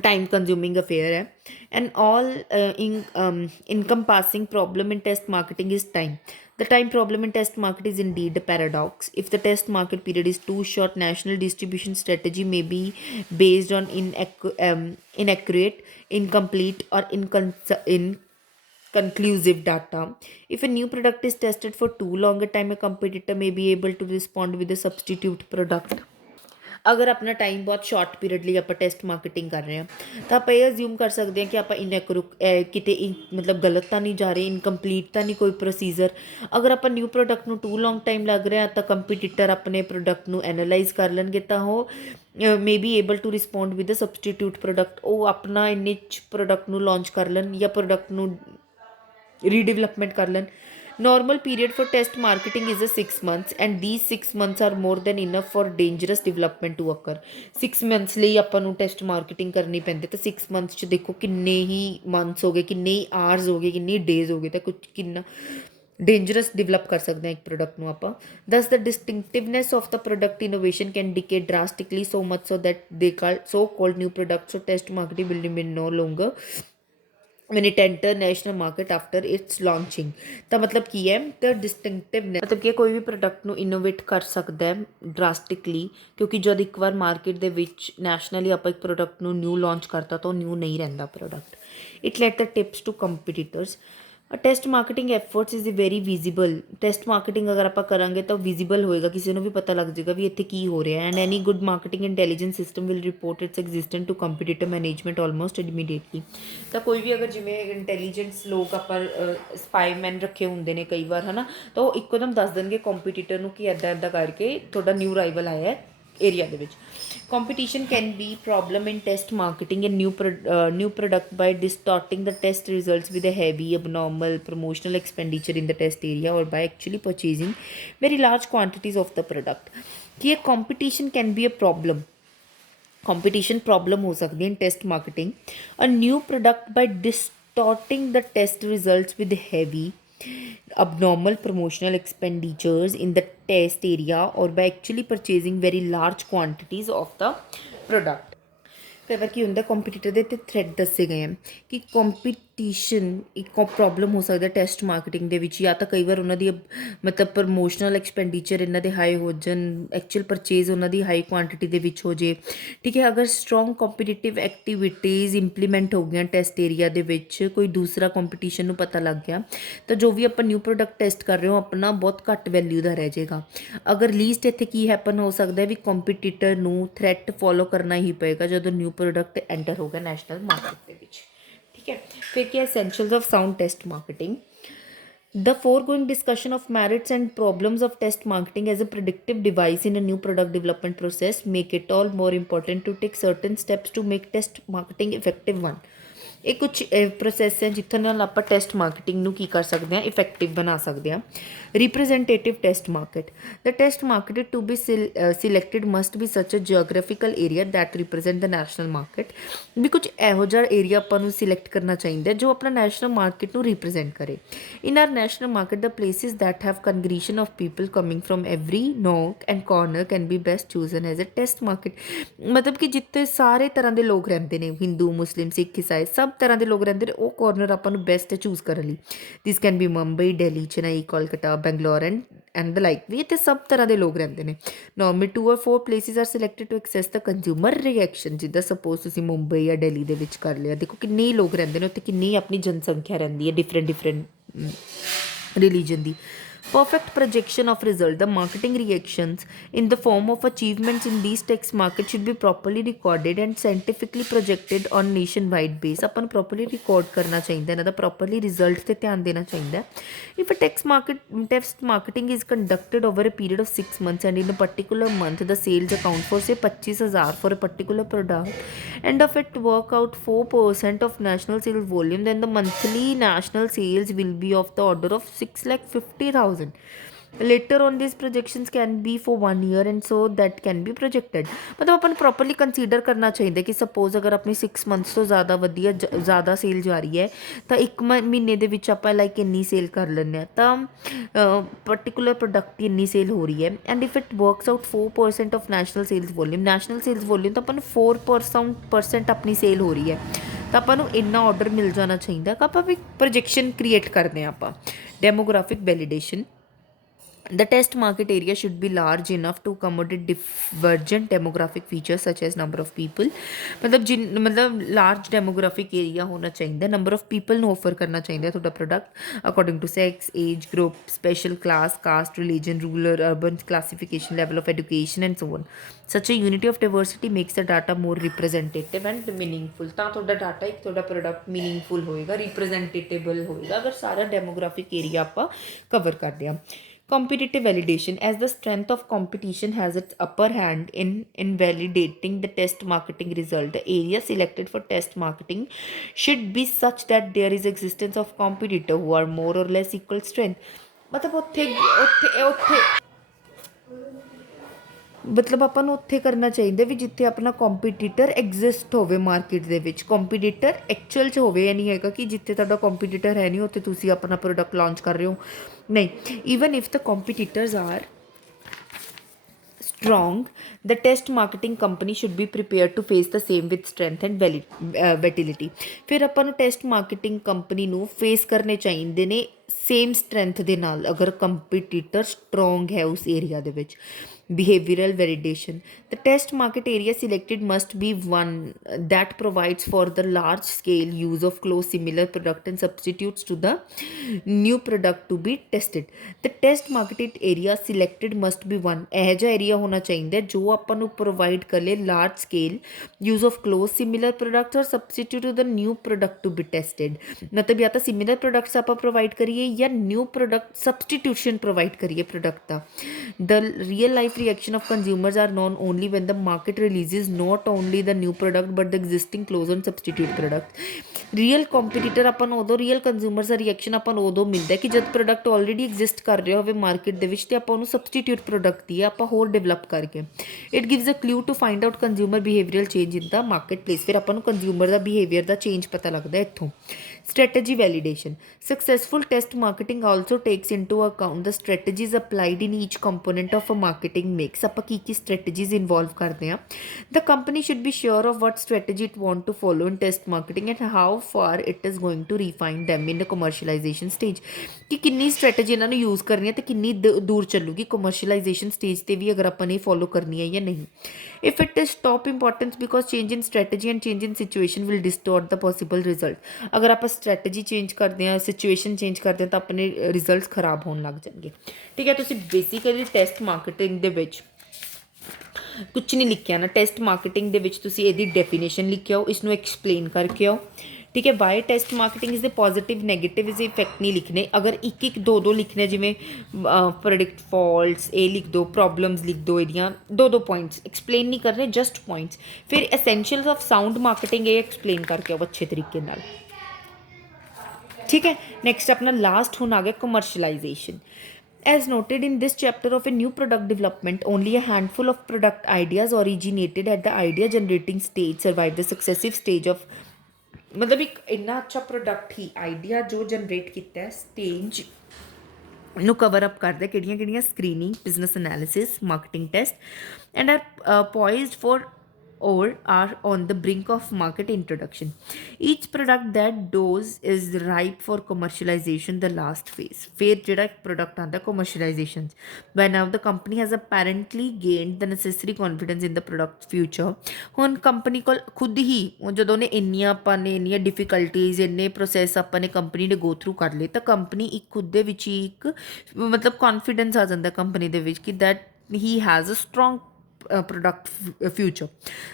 time consuming affair है. And all encompassing problem in test marketing is time. The time problem in test market is indeed a paradox. If the test market period is too short, national distribution strategy may be based on inaccurate, incomplete, or inconclusive data. If a new product is tested for too long a time, a competitor may be able to respond with a substitute product. ਅਗਰ ਆਪਣਾ time ਬਹੁਤ short period ਲਈ ਆਪਾਂ test marketing ਕਰ ਰਹੇ ਹਾਂ ਤਾਂ ਆਪਾਂ ਇਹ ਅਸਿਊਮ ਕਰ ਸਕਦੇ ਹਾਂ ਕਿ ਆਪਾਂ ਕਿਤੇ ਮਤਲਬ ਗਲਤ ਤਾਂ ਨਹੀਂ ਜਾ ਰਹੇ, ਇਨਕੰਪਲੀਟ ਤਾਂ ਨਹੀਂ ਕੋਈ ਪ੍ਰੋਸੀਜਰ. ਅਗਰ ਆਪਾਂ ਨਿਊ ਪ੍ਰੋਡਕਟ ਨੂੰ ਟੂ ਲੌਂਗ ਟਾਈਮ ਲੱਗ ਰਿਹਾ ਤਾਂ ਕੰਪੀਟੀਟਰ ਆਪਣੇ ਪ੍ਰੋਡਕਟ ਨੂੰ ਐਨਾਲਾਈਜ਼ ਕਰ ਲੈਣਗੇ ਤਾਂ ਉਹ may be able to respond with a substitute product. ਉਹ ਆਪਣਾ ਇੰਨੇ 'ਚ ਪ੍ਰੋਡਕਟ ਨੂੰ ਲਾਂਚ ਕਰ ਲੈਣ ਜਾਂ ਪ੍ਰੋਡਕਟ ਨੂੰ ਰੀਡਿਵਲਪਮੈਂਟ ਕਰ ਲੈਣ. Normal period for test marketing is a 6 months, and these 6 months are more than enough for dangerous development to occur. 6 months ਲਈ ਆਪਾਂ ਨੂੰ ਟੈਸਟ ਮਾਰਕੀਟਿੰਗ ਕਰਨੀ ਪੈਂਦੀ ਤਾਂ 6 months 'ਚ ਦੇਖੋ ਕਿੰਨੇ ਹੀ ਮੰਥਸ ਹੋ ਗਏ, ਕਿੰਨੇ ਹੀ ਆਵਰਸ ਹੋ ਗਏ, ਕਿੰਨੀ ਡੇਜ਼ ਹੋ ਗਏ ਤਾਂ ਕੁਝ ਕਿੰਨਾ ਡੇਂਜਰਸ ਡਿਵੈਲਪ ਕਰ ਸਕਦੇ ਹਾਂ ਇੱਕ ਪ੍ਰੋਡਕਟ ਨੂੰ ਆਪਾਂ. Thus the distinctiveness of the product innovation can decay drastically so much so that they call so called new product. So test marketing will remain no longer when it enter national market after its launching. ਤਾਂ ਮਤਲਬ ਕੀ ਹੈ ਤਾਂ ਡਿਸਟਿੰਕਟਿਵਨੈਸ ਮਤਲਬ ਕਿ ਕੋਈ ਵੀ product ਨੂੰ innovate ਕਰ ਸਕਦਾ ਹੈ ਡਰਾਸਟਿਕਲੀ, ਕਿਉਂਕਿ ਜਦ ਇੱਕ ਵਾਰ ਮਾਰਕੀਟ ਦੇ ਵਿੱਚ ਨੈਸ਼ਨਲੀ ਆਪਾਂ ਇੱਕ ਪ੍ਰੋਡਕਟ ਨੂੰ ਨਿਊ ਲਾਂਚ ਕਰਤਾ ਤਾਂ ਉਹ ਨਿਊ ਨਹੀਂ ਰਹਿੰਦਾ product. It let the tips to competitors. Test marketing efforts is very visible. Test marketing ਅਗਰ ਆਪਾਂ ਕਰਾਂਗੇ ਤਾਂ ਵਿਜ਼ੀਬਲ ਹੋਏਗਾ, ਕਿਸੇ ਨੂੰ ਵੀ ਪਤਾ ਲੱਗ ਜਾਏਗਾ ਵੀ ਇੱਥੇ ਕੀ ਹੋ ਰਿਹਾ. And any good marketing intelligence system will report its existent to competitor management almost immediately. ਤਾਂ ਕੋਈ ਵੀ ਅਗਰ ਜਿਵੇਂ ਇੰਟੈਲੀਜੈਂਸ ਲੋਕ ਆਪਾਂ ਸਪਾਈਮੈਨ ਰੱਖੇ ਹੁੰਦੇ ਨੇ ਕਈ ਵਾਰ ਹੈ ਨਾ, ਤਾਂ ਉਹ ਇੱਕੋਦਮ ਦੱਸ ਦੇਣਗੇ ਕੰਪੀਟੀਟਰ ਨੂੰ ਕਿ ਇੱਦਾਂ ਇੱਦਾਂ ਕਰਕੇ ਤੁਹਾਡਾ ਨਿਊ ਰਾਈਵਲ ਆਇਆ ਹੈ ਏਰੀਆ ਦੇ ਵਿੱਚ. Competition can be problem in test marketing and new product by distorting the test results with a heavy abnormal promotional expenditure in the test area, or by actually purchasing very large quantities of the product. कि competition can be a problem. Competition problem हो सकती है in test marketing. A new product by distorting the test results with heavy abnormal promotional expenditures in the test area, or by actually purchasing very large quantities of the product. ਕਈ ਵਾਰ ਕੀ ਹੁੰਦਾ competitor ਦੇ ਤੇ thread ਦੱਸੇ ਗਏ ਹਨ ਕਿ ਕੰਪੀਟੀਸ਼ਨ ਇੱਕ ਪ੍ਰੋਬਲਮ ਹੋ ਸਕਦਾ ਟੈਸਟ ਮਾਰਕੀਟਿੰਗ ਦੇ ਵਿੱਚ. ਜਾਂ ਤਾਂ ਕਈ ਵਾਰ ਉਹਨਾਂ ਦੀ ਮਤਲਬ ਪ੍ਰਮੋਸ਼ਨਲ ਐਕਸਪੈਂਡੀਚਰ ਇਹਨਾਂ ਦੇ ਹਾਈ ਹੋ ਜਾਣ, ਐਕਚੁਅਲ ਪਰਚੇਜ਼ ਉਹਨਾਂ ਦੀ ਹਾਈ ਕੁਆਂਟਿਟੀ ਦੇ ਵਿੱਚ ਹੋ ਜੇ. ਠੀਕ ਹੈ, ਅਗਰ ਸਟਰੋਂਗ ਕੰਪੀਟੀਟਿਵ ਐਕਟੀਵਿਟੀਜ਼ ਇੰਪਲੀਮੈਂਟ ਹੋ ਗਈਆਂ ਟੈਸਟ ਏਰੀਆ ਦੇ ਵਿੱਚ, ਕੋਈ ਦੂਸਰਾ ਕੰਪੀਟੀਸ਼ਨ ਨੂੰ ਪਤਾ ਲੱਗ ਗਿਆ ਤਾਂ ਜੋ ਵੀ ਆਪਾਂ ਨਿਊ ਪ੍ਰੋਡਕਟ ਟੈਸਟ ਕਰ ਰਹੇ ਹੋ ਆਪਣਾ ਬਹੁਤ ਘੱਟ ਵੈਲਿਊ ਦਾ ਰਹਿ ਜਾਏਗਾ. ਅਗਰ ਲੀਸਟ ਇੱਥੇ ਕੀ ਹੈਪਨ ਹੋ ਸਕਦਾ ਵੀ ਕੰਪੀਟੀਟਰ ਨੂੰ ਥ੍ਰੈਟ ਫੋਲੋ ਕਰਨਾ ਹੀ ਪਏਗਾ ਜਦੋਂ ਨਿਊ ਪ੍ਰੋਡਕਟ ਐਂਟਰ ਹੋ ਗਿਆ ਨੈਸ਼ਨਲ ਮਾਰਕੀਟ ਦੇ ਵਿੱਚ. ਠੀਕ ਹੈ, ਫਿਰ ਕੀ essentials of sound test marketing. The foregoing discussion of merits and problems of test marketing as a predictive device in a new product development process make it all more important to take certain steps to make test marketing effective one. ਇਹ ਕੁਛ process ਹੈ ਜਿੱਥੋਂ ਨਾਲ ਆਪਾਂ test marketing ਨੂੰ ਕੀ ਕਰ ਸਕਦੇ ਹਾਂ, ਇਫੈਕਟਿਵ ਬਣਾ ਸਕਦੇ ਹਾਂ. Representative test market. The test market to be selected must be such a geographical area that represent the national market. ਵੀ ਕੁਝ ਇਹੋ ਜਿਹਾ ਏਰੀਆ ਆਪਾਂ ਨੂੰ ਸਿਲੈਕਟ ਕਰਨਾ ਚਾਹੀਦਾ ਜੋ ਆਪਣਾ ਨੈਸ਼ਨਲ ਮਾਰਕੀਟ ਨੂੰ ਰਿਪਰੈਜ਼ੈਂਟ ਕਰੇ. In our national market the places that have congregation of people coming from every nook and corner can be best chosen as a test market. ਮਤਲਬ ਕਿ ਜਿੱਥੇ ਸਾਰੇ ਤਰ੍ਹਾਂ ਦੇ ਲੋਕ ਰਹਿੰਦੇ ਨੇ, ਹਿੰਦੂ, ਮੁਸਲਿਮ, ਸਿੱਖ, ਈਸਾਈ, ਸਭ ਤਰ੍ਹਾਂ ਦੇ ਲੋਕ ਰਹਿੰਦੇ ਨੇ, ਉਹ ਕੋਰਨਰ ਆਪਾਂ ਨੂੰ ਬੈਸਟ ਚੂਜ਼ ਕਰਨ ਲਈ. This can be Mumbai, Delhi, Chennai, Kolkata, Bangalore and the like. ਵੀ ਇੱਥੇ ਸਭ ਤਰ੍ਹਾਂ ਦੇ ਲੋਕ ਰਹਿੰਦੇ ਨੇ. Normally 2 or 4 places are selected to access the consumer reaction. ਜਿੱਦਾਂ ਸਪੋਜ਼ ਤੁਸੀਂ ਮੁੰਬਈ ਜਾਂ ਦਿੱਲੀ ਦੇ ਵਿੱਚ ਕਰ ਲਿਆ, ਦੇਖੋ ਕਿੰਨੇ ਹੀ ਲੋਕ ਰਹਿੰਦੇ ਨੇ ਉੱਥੇ, ਕਿੰਨੀ ਆਪਣੀ ਜਨਸੰਖਿਆ ਰਹਿੰਦੀ ਹੈ different religion the. Perfect projection of result. The marketing reactions in the form of achievements in these text market should be properly recorded and scientifically projected on nationwide base. ਆਪਾਂ ਨੂੰ properly record ਕਰਨਾ ਚਾਹੀਦਾ, ਇਹਨਾਂ ਦਾ properly result ਤੇ ਧਿਆਨ ਦੇਣਾ ਚਾਹੀਦਾ. If a test marketing is conducted over a period of 6 months and in a particular month the sales account for say 25,000 for a particular product and of it work out 4% of national sales volume, then the monthly national sales will be of the order of 6,50,000. later on these projections can be for 1 year and so that can be projected मतलब अपन properly consider करना चाहिए कि suppose अगर अपनी 6 months ਤੋਂ ज़्यादा ਵਧੀਆ ज़्यादा ਸੇਲ ਜਾ ਰਹੀ ਹੈ ਤਾਂ ਇੱਕ ਮਹੀਨੇ ਦੇ ਵਿੱਚ ਆਪਾਂ ਲਾਈਕ ਇੰਨੀ ਸੇਲ ਕਰ ਲੈਂਦੇ ਹਾਂ ਤਾਂ ਪਰਟੀਕੂਲਰ ਪ੍ਰੋਡਕਟ ਦੀ ਇੰਨੀ ਸੇਲ ਹੋ ਰਹੀ ਹੈ and if it works out 4% of national sales volume ਤਾਂ ਆਪਾਂ ਨੂੰ 4% ਆਪਣੀ ਸੇਲ ਹੋ ਰਹੀ ਹੈ ਤਾਂ ਆਪਾਂ ਨੂੰ ਇੰਨਾ ਆਰਡਰ ਮਿਲ ਜਾਣਾ ਚਾਹੀਦਾ ਕਿ ਆਪਾਂ ਵੀ ਪ੍ਰੋਜੈਕਸ਼ਨ ਕ੍ਰੀਏਟ ਕਰਦੇ ਹਾਂ ਆਪਾਂ demographic validation The test market area should be large enough to accommodate divergent demographic features such as number of people मतलब large demographic area होना चाहिए number of people ਨੂੰ offer करना चाहिए ਤੁਹਾਡਾ product according to sex age group special class caste religion rural urban classification level of education and so on such a unity of diversity makes the data more representative and meaningful ਤਾਂ ਤੁਹਾਡਾ data ਇੱਕ ਤੁਹਾਡਾ product meaningful ਹੋਏਗਾ representative ਹੋਏਗਾ ਅਗਰ ਸਾਰਾ demographic area ਆਪਾਂ cover ਕਰਦੇ ਹਾਂ competitive validation as the strength of competition has its upper hand in validating the test marketing result the area selected for test marketing should be such that there is existence of competitor who are more or less equal strength मतलब ਉੱਥੇ ਉੱਥੇ ਉੱਥੇ ਮਤਲਬ ਆਪਾਂ ਨੂੰ ਉੱਥੇ ਕਰਨਾ ਚਾਹੀਦਾ ਵੀ ਜਿੱਥੇ ਆਪਣਾ ਕੰਪੀਟੀਟਰ ਐਗਜ਼ਿਸਟ ਹੋਵੇ ਮਾਰਕੀਟ ਦੇ ਵਿੱਚ ਕੰਪੀਟੀਟਰ ਐਕਚੁਅਲ 'ਚ ਹੋਵੇ ਇਹ ਨਹੀਂ ਹੈਗਾ ਕਿ ਜਿੱਥੇ ਤੁਹਾਡਾ ਕੰਪੀਟੀਟਰ ਹੈ ਨਹੀਂ ਉੱਥੇ ਤੁਸੀਂ ਆਪਣਾ ਪ੍ਰੋਡਕਟ ਲਾਂਚ ਕਰ ਰਹੇ ਹੋ ਨਹੀਂ even if the competitors are strong the test marketing company should be prepared to face the same with strength and validity ਫਿਰ ਆਪਾਂ ਨੂੰ ਟੈਸਟ ਮਾਰਕੀਟਿੰਗ ਕੰਪਨੀ ਨੂੰ ਫੇਸ ਕਰਨੇ ਚਾਹੀਦੇ ਨੇ ਸੇਮ ਸਟਰੈਂਥ ਦੇ ਨਾਲ ਅਗਰ ਕੰਪੀਟੀਟਰ ਸਟਰੋਂਗ ਹੈ ਉਸ ਏਰੀਆ ਦੇ ਵਿੱਚ behavioral validation the test market area selected must be one that provides for the large scale use of close similar product and substitutes to the new product to be tested the test marketed area selected must be one ਇਹ ਜਿਹਾ area ਹੋਣਾ ਚਾਹੀਦਾ ਜੋ ਆਪਾਂ ਨੂੰ provide ਕਰੇ large scale use of close similar products or substitute to the new product to be tested ਮਤਲਬ ਜਾਂ ਤਾਂ ਸਿਮਿਲਰ ਪ੍ਰੋਡਕਟਸ ਆਪਾਂ ਪ੍ਰੋਵਾਈਡ ਕਰੀਏ ਜਾਂ ਨਿਊ ਪ੍ਰੋਡਕਟ ਸਬਸਟੀਟਿਊਸ਼ਨ ਪ੍ਰੋਵਾਈਡ ਕਰੀਏ product the the real life reaction of consumers are known only when the market releases not only the new product but the existing close and substitute product real competitor ਆਪਾਂ ਨੂੰ ਉਦੋਂ real consumers ਦਾ reaction ਆਪਾਂ ਨੂੰ ਉਦੋਂ ਮਿਲਦਾ ਕਿ ਜਦ product already exist ਕਰ ਰਿਹਾ ਹੋਵੇ ਮਾਰਕੀਟ ਦੇ ਵਿੱਚ ਤੇ ਆਪਾਂ ਉਹਨੂੰ ਸਬਸਟੀਟਿਊਟ ਪ੍ਰੋਡਕਟ ਦੀ ਆਪਾਂ ਹੋਰ ਡਿਵੈਲਪ ਕਰਕੇ it gives a clue to find out consumer behavioural change in the market place ਫਿਰ ਆਪਾਂ ਨੂੰ ਕੰਜ਼ਿਊਮਰ ਦਾ ਬਿਹੇਵੀਅਰ ਦਾ ਚੇਂਜ ਪਤਾ ਲੱਗਦਾ ਇੱਥੋਂ strategy validation successful test marketing also takes into account the strategies applied in each component of a marketing mix ਆਪਾਂ ਕੀ strategies involve ਕਰਦੇ ਹਾਂ the company should be sure of what strategy it want to follow in test marketing and how far it is going to refine them in the commercialization stage ਕਿ ਕਿੰਨੀ strategy ਇਹਨਾਂ ਨੂੰ use ਕਰਨੀ ਹੈ ਤੇ ਕਿੰਨੀ ਦੂਰ ਚੱਲੂਗੀ commercialization stage ਤੇ ਵੀ ਅਗਰ ਆਪਾਂ ਨੇ follow ਕਰਨੀ ਹੈ ਜਾਂ ਨਹੀਂ if it is top importance because change in strategy and change in situation will distort the possible result ਅਗਰ ਆਪਾਂ strategy change ਕਰਦੇ ਹਾਂ situation change ਕਰਦੇ ਹਾਂ ਤਾਂ ਆਪਣੇ results ਖਰਾਬ ਹੋਣ ਲੱਗ ਜਾਣਗੇ ਠੀਕ ਹੈ ਤੁਸੀਂ basically test marketing ਦੇ ਵਿੱਚ ਕੁਛ ਨਹੀਂ ਲਿਖਿਆ ਨਾ ਟੈਸਟ ਮਾਰਕੀਟਿੰਗ ਦੇ ਵਿੱਚ ਤੁਸੀਂ ਇਹਦੀ ਡੈਫੀਨੇਸ਼ਨ ਲਿਖਿਆ ਹੋ ਇਸ ਨੂੰ ਐਕਸਪਲੇਨ ਕਰਕੇ ਆਓ ਠੀਕ ਹੈ ਬਾਏ ਟੈਸਟ ਮਾਰਕੀਟਿੰਗ ਇਜ਼ ਦੇ ਪੋਜ਼ੀਟਿਵ ਨੈਗੇਟਿਵ ਇਜ਼ ਇਫੈਕਟ ਨਹੀਂ ਲਿਖਣੇ ਅਗਰ ਇੱਕ ਇੱਕ ਦੋ ਦੋ ਲਿਖਣੇ ਜਿਵੇਂ ਪ੍ਰੈਡਿਕਟ ਫਾਲਟਸ ਇਹ ਲਿਖ ਦਿਓ ਪ੍ਰੋਬਲਮਸ ਲਿਖ ਦਿਓ ਇਹਦੀਆਂ ਦੋ ਦੋ ਪੁਆਇੰਟਸ ਐਕਸਪਲੇਨ ਨਹੀਂ ਕਰਨੇ ਜਸਟ ਪੁਆਇੰਟਸ ਫਿਰ ਐਸੈਂਸ਼ੀਅਲਸ ਆਫ ਸਾਊਂਡ ਮਾਰਕੀਟਿੰਗ ਇਹ ਐਕਸਪਲੇਨ ਕਰਕੇ ਆਓ ਅੱਛੇ ਤਰੀਕੇ ਨਾਲ ਠੀਕ ਹੈ ਨੈਕਸਟ ਆਪਣਾ ਲਾਸਟ ਹੁਣ ਆ ਗਿਆ ਕਮਰਸ਼ਲਾਈਜੇਸ਼ਨ As noted in this chapter of a new product development, only a handful of product ideas originated at the idea generating stage survive the successive stage of मतलब एक इन्ना अच्छा प्रोडक्ट ही आइडिया जो जनरेट किया स्टेज ਨੂੰ cover up ਕਰਦਾ ਕਿਹੜੀਆਂ ਕਿਹੜੀਆਂ screening business analysis marketing test and are poised for or are on the brink of market introduction. Each product that does is ripe for commercialization the last phase. ਫਿਰ ਜਿਹੜਾ product ਆਉਂਦਾ commercialization by now the company has apparently gained the necessary confidence in the product future ਹੁਣ company ਕੋਲ ਖੁਦ ਹੀ ਜਦੋਂ ਨੇ ਇੰਨੀਆਂ ਆਪਾਂ ਨੇ ਇੰਨੀਆਂ ਡਿਫਿਕਲਟੀਜ਼ ਇੰਨੇ ਪ੍ਰੋਸੈਸ ਆਪਾਂ ਨੇ ਕੰਪਨੀ ਨੇ ਗੋ ਥਰੂ ਕਰ ਲਏ ਤਾਂ ਕੰਪਨੀ ਇੱਕ ਖੁਦ ਦੇ ਵਿੱਚ ਹੀ ਇੱਕ ਮਤਲਬ ਕੌਨਫੀਡੈਂਸ ਆ ਜਾਂਦਾ ਕੰਪਨੀ ਦੇ ਵਿੱਚ ਕਿ that he has a strong product future.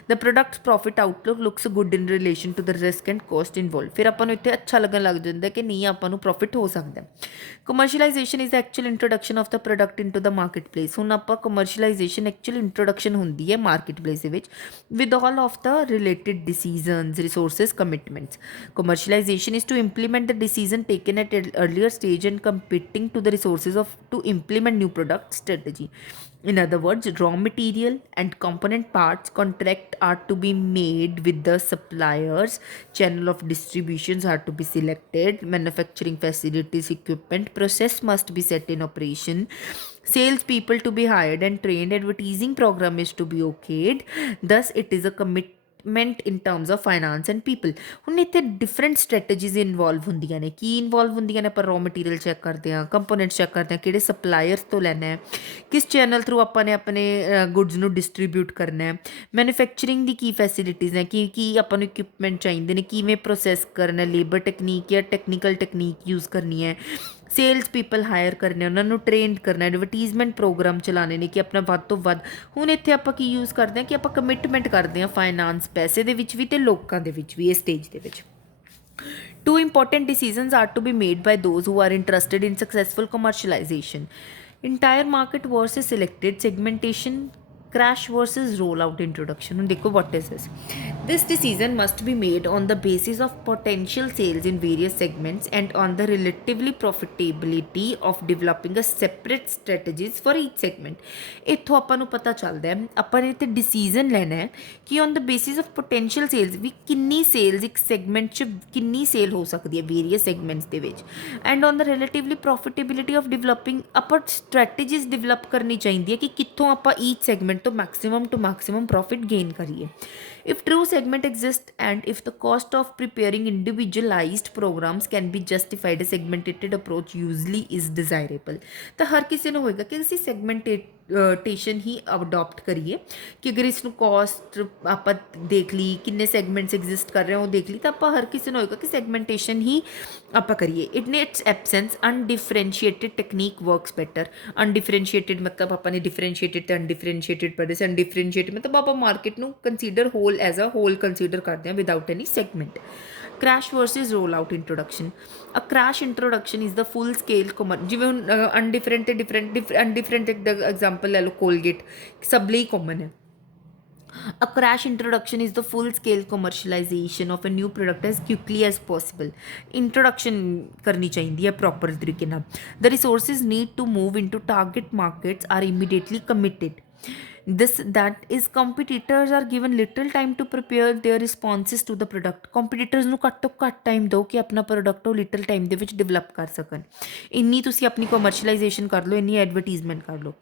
The product's profit outlook looks good in relation to the risk and cost involved. ਫਿਰ ਆਪਾਂ ਨੂੰ ਇੱਥੇ ਅੱਛਾ ਲੱਗਣ ਲੱਗ ਜਾਂਦਾ ਕਿ ਨਹੀਂ ਆਪਾਂ ਨੂੰ ਪ੍ਰੋਫਿਟ ਹੋ ਸਕਦਾ। Commercialisation is actual introduction of the product into the market place. ਹੁਣ ਆਪਾਂ ਕਮਰਸ਼ੀਅਲਾਈਜੇਸ਼ਨ ਐਕਚੁਅਲ ਇੰਟਰੋਡਕਸ਼ਨ ਹੁੰਦੀ ਹੈ ਮਾਰਕੀਟ ਪਲੇਸ ਦੇ ਵਿੱਚ with all of the related decisions resources commitments. Commercialization is to implement the decision taken at an earlier stage and competing to the resources of to implement new product strategy. In other words, raw material and component parts contract are to be made with the suppliers. Channel of distributions are to be selected. Manufacturing facilities, equipment, process must be set in operation. Sales people to be hired and trained. Advertising program is to be okayed. Thus, it is a commitment in terms of finance and people. ਹੁਣ ਇੱਥੇ different strategies involve ਹੁੰਦੀਆਂ ਨੇ। ਕੀ involve ਹੁੰਦੀਆਂ ਨੇ? ਆਪਾਂ raw material check ਕਰਦੇ ਹਾਂ, components check ਕਰਦੇ ਹਾਂ, ਕਿਹੜੇ ਸਪਲਾਇਰਸ ਤੋਂ ਲੈਣਾ ਹੈ, ਕਿਸ ਚੈਨਲ ਥਰੂ ਆਪਾਂ ਨੇ ਆਪਣੇ ਗੁੱਡਸ ਨੂੰ ਡਿਸਟਰੀਬਿਊਟ ਕਰਨਾ ਹੈ, ਮੈਨੂਫੈਕਚਰਿੰਗ ਦੀ ਕੀ ਫੈਸਿਲਿਟੀਜ਼ ਹੈ, ਕੀ ਆਪਾਂ ਨੂੰ ਇਕਵਿਪਮੈਂਟ ਚਾਹੀਦੇ ਨੇ, ਕਿਵੇਂ ਪ੍ਰੋਸੈਸ ਕਰਨਾ, ਲੇਬਰ ਟੈਕਨੀਕ ਜਾਂ ਟੈਕਨੀਕਲ ਟੈਕਨੀਕ ਯੂਜ਼ ਕਰਨੀ ਹੈ, ਸੇਲਸ ਪੀਪਲ ਹਾਇਰ ਕਰਨੇ, ਉਹਨਾਂ ਨੂੰ ਟ੍ਰੇਨਡ ਕਰਨਾ, ਐਡਵਰਟੀਜ਼ਮੈਂਟ ਪ੍ਰੋਗਰਾਮ ਚਲਾਉਣੇ ਨੇ ਕਿ ਆਪਣਾ ਵੱਧ ਤੋਂ ਵੱਧ। ਹੁਣ ਇੱਥੇ ਆਪਾਂ ਕੀ ਯੂਜ਼ ਕਰਦੇ ਹਾਂ ਕਿ ਆਪਾਂ ਕਮਿਟਮੈਂਟ ਕਰਦੇ ਹਾਂ ਫਾਈਨਾਂਸ ਪੈਸੇ ਦੇ ਵਿੱਚ ਵੀ ਅਤੇ ਲੋਕਾਂ ਦੇ ਵਿੱਚ ਵੀ। ਇਹ ਸਟੇਜ ਦੇ ਵਿੱਚ two important decisions are to be made by those who are interested in successful commercialization. Entire market versus selected segmentation, crash versus rollout introduction. And देखो what is this? This decision must be made on the basis of potential sales in various segments and on the relatively profitability of developing a separate strategies for each segment. ਇੱਥੋਂ ਆਪਾਂ ਨੂੰ ਪਤਾ ਚੱਲਦਾ ਹੈ ਆਪਾਂ ਨੇ ਇੱਥੇ ਡਿਸੀਜ਼ਨ ਲੈਣਾ ਹੈ ਕਿ on the basis of potential sales ਵੀ ਕਿੰਨੀ ਸੇਲਸ ਇੱਕ ਸੈਗਮੈਂਟ 'ਚ ਕਿੰਨੀ ਸੇਲ ਹੋ ਸਕਦੀ ਹੈ ਵੇਰੀਅਸ ਸੈਗਮੈਂਟਸ ਦੇ ਵਿੱਚ, and on the relatively profitability of developing ਆਪਾਂ ਸਟ੍ਰੈਟੇਜੀਜ਼ ਡਿਵੈਲਪ ਕਰਨੀ ਚਾਹੀਦੀ ਹੈ ਕਿ ਕਿੱਥੋਂ ਆਪਾਂ each segment to maximum profit gain ਕਰੀਏ। If true segment exists and if the cost of preparing individualized programs can be justified, a segmented approach usually is desirable। ਤਾਂ ਹਰ ਕਿਸੇ ਨੂੰ ਹੋਏਗਾ ਕਿ ਅਸੀਂ ਸੈਗਮੈਂਟੇਸ਼ਨ ਹੀ ਅਡੋਪਟ ਕਰੀਏ ਕਿ ਅਗਰ ਇਸ ਨੂੰ ਕੋਸਟ ਆਪਾਂ ਦੇਖ ਲਈ, ਕਿੰਨੇ ਸੈਗਮੈਂਟਸ ਐਗਜ਼ਿਸਟ ਕਰ ਰਹੇ ਉਹ ਦੇਖ ਲਈ, ਤਾਂ ਆਪਾਂ ਹਰ ਕਿਸੇ ਨੂੰ ਹੋਏਗਾ ਕਿ ਸੈਗਮੈਂਟੇਸ਼ਨ ਹੀ ਆਪਾਂ ਕਰੀਏ। It its absence undifferentiated technique works better. Undifferentiated ਮਤਲਬ ਆਪਾਂ ਨੇ ਡਿਫਰੈਂਸ਼ੀਏਟਿਡ ਅਤੇ ਅਨਡਿਫਰੈਂਸ਼ੀਏਟਿਡ ਪੜ੍ਹੇ ਸੀ। ਅਨਡਿਫਰੈਂਸ਼ੀਏਟਿਡ ਮਤਲਬ ਆਪਾਂ ਮਾਰਕੀਟ ਨੂੰ consider whole as a whole consider ਕਰਦੇ ਹਾਂ without any segment. Crash versus rollout introduction. A crash introduction is the full scale ਜਿਵੇਂ ਹੁਣ ਅਨਡਿਫਰੈਂਟ ਅਤੇ ਅਨਡਿਫਰੈਂਟ ਐਗਜ਼ਾਮਪਲ ਲੈ ਲਓ, ਕੋਲਗੇਟ ਸਭ ਲਈ ਕਾਮਨ ਹੈ। A crash introduction is the full-scale commercialization of a new product as quickly as possible. Introduction करनी चाहिए proper तरीके ना। The resources need to move into target markets are immediately committed. That is competitors are given little time to prepare their responses to the product. Competitors ਨੂੰ ਘੱਟ ਤੋਂ ਘੱਟ time ਦਿਓ ਕਿ ਆਪਣਾ ਪ੍ਰੋਡਕਟ ਉਹ ਲਿਟਲ ਟਾਈਮ ਦੇ ਵਿੱਚ ਡਿਵੈਲਪ ਕਰ ਸਕਣ। ਇੰਨੀ ਤੁਸੀਂ ਆਪਣੀ ਕਮਰਸ਼ੀਅਲਾਈਜੇਸ਼ਨ ਕਰ ਲਓ, ਇੰਨੀ ਐਡਵਰਟੀਜ਼ਮੈਂਟ ਕਰ ਲਓ।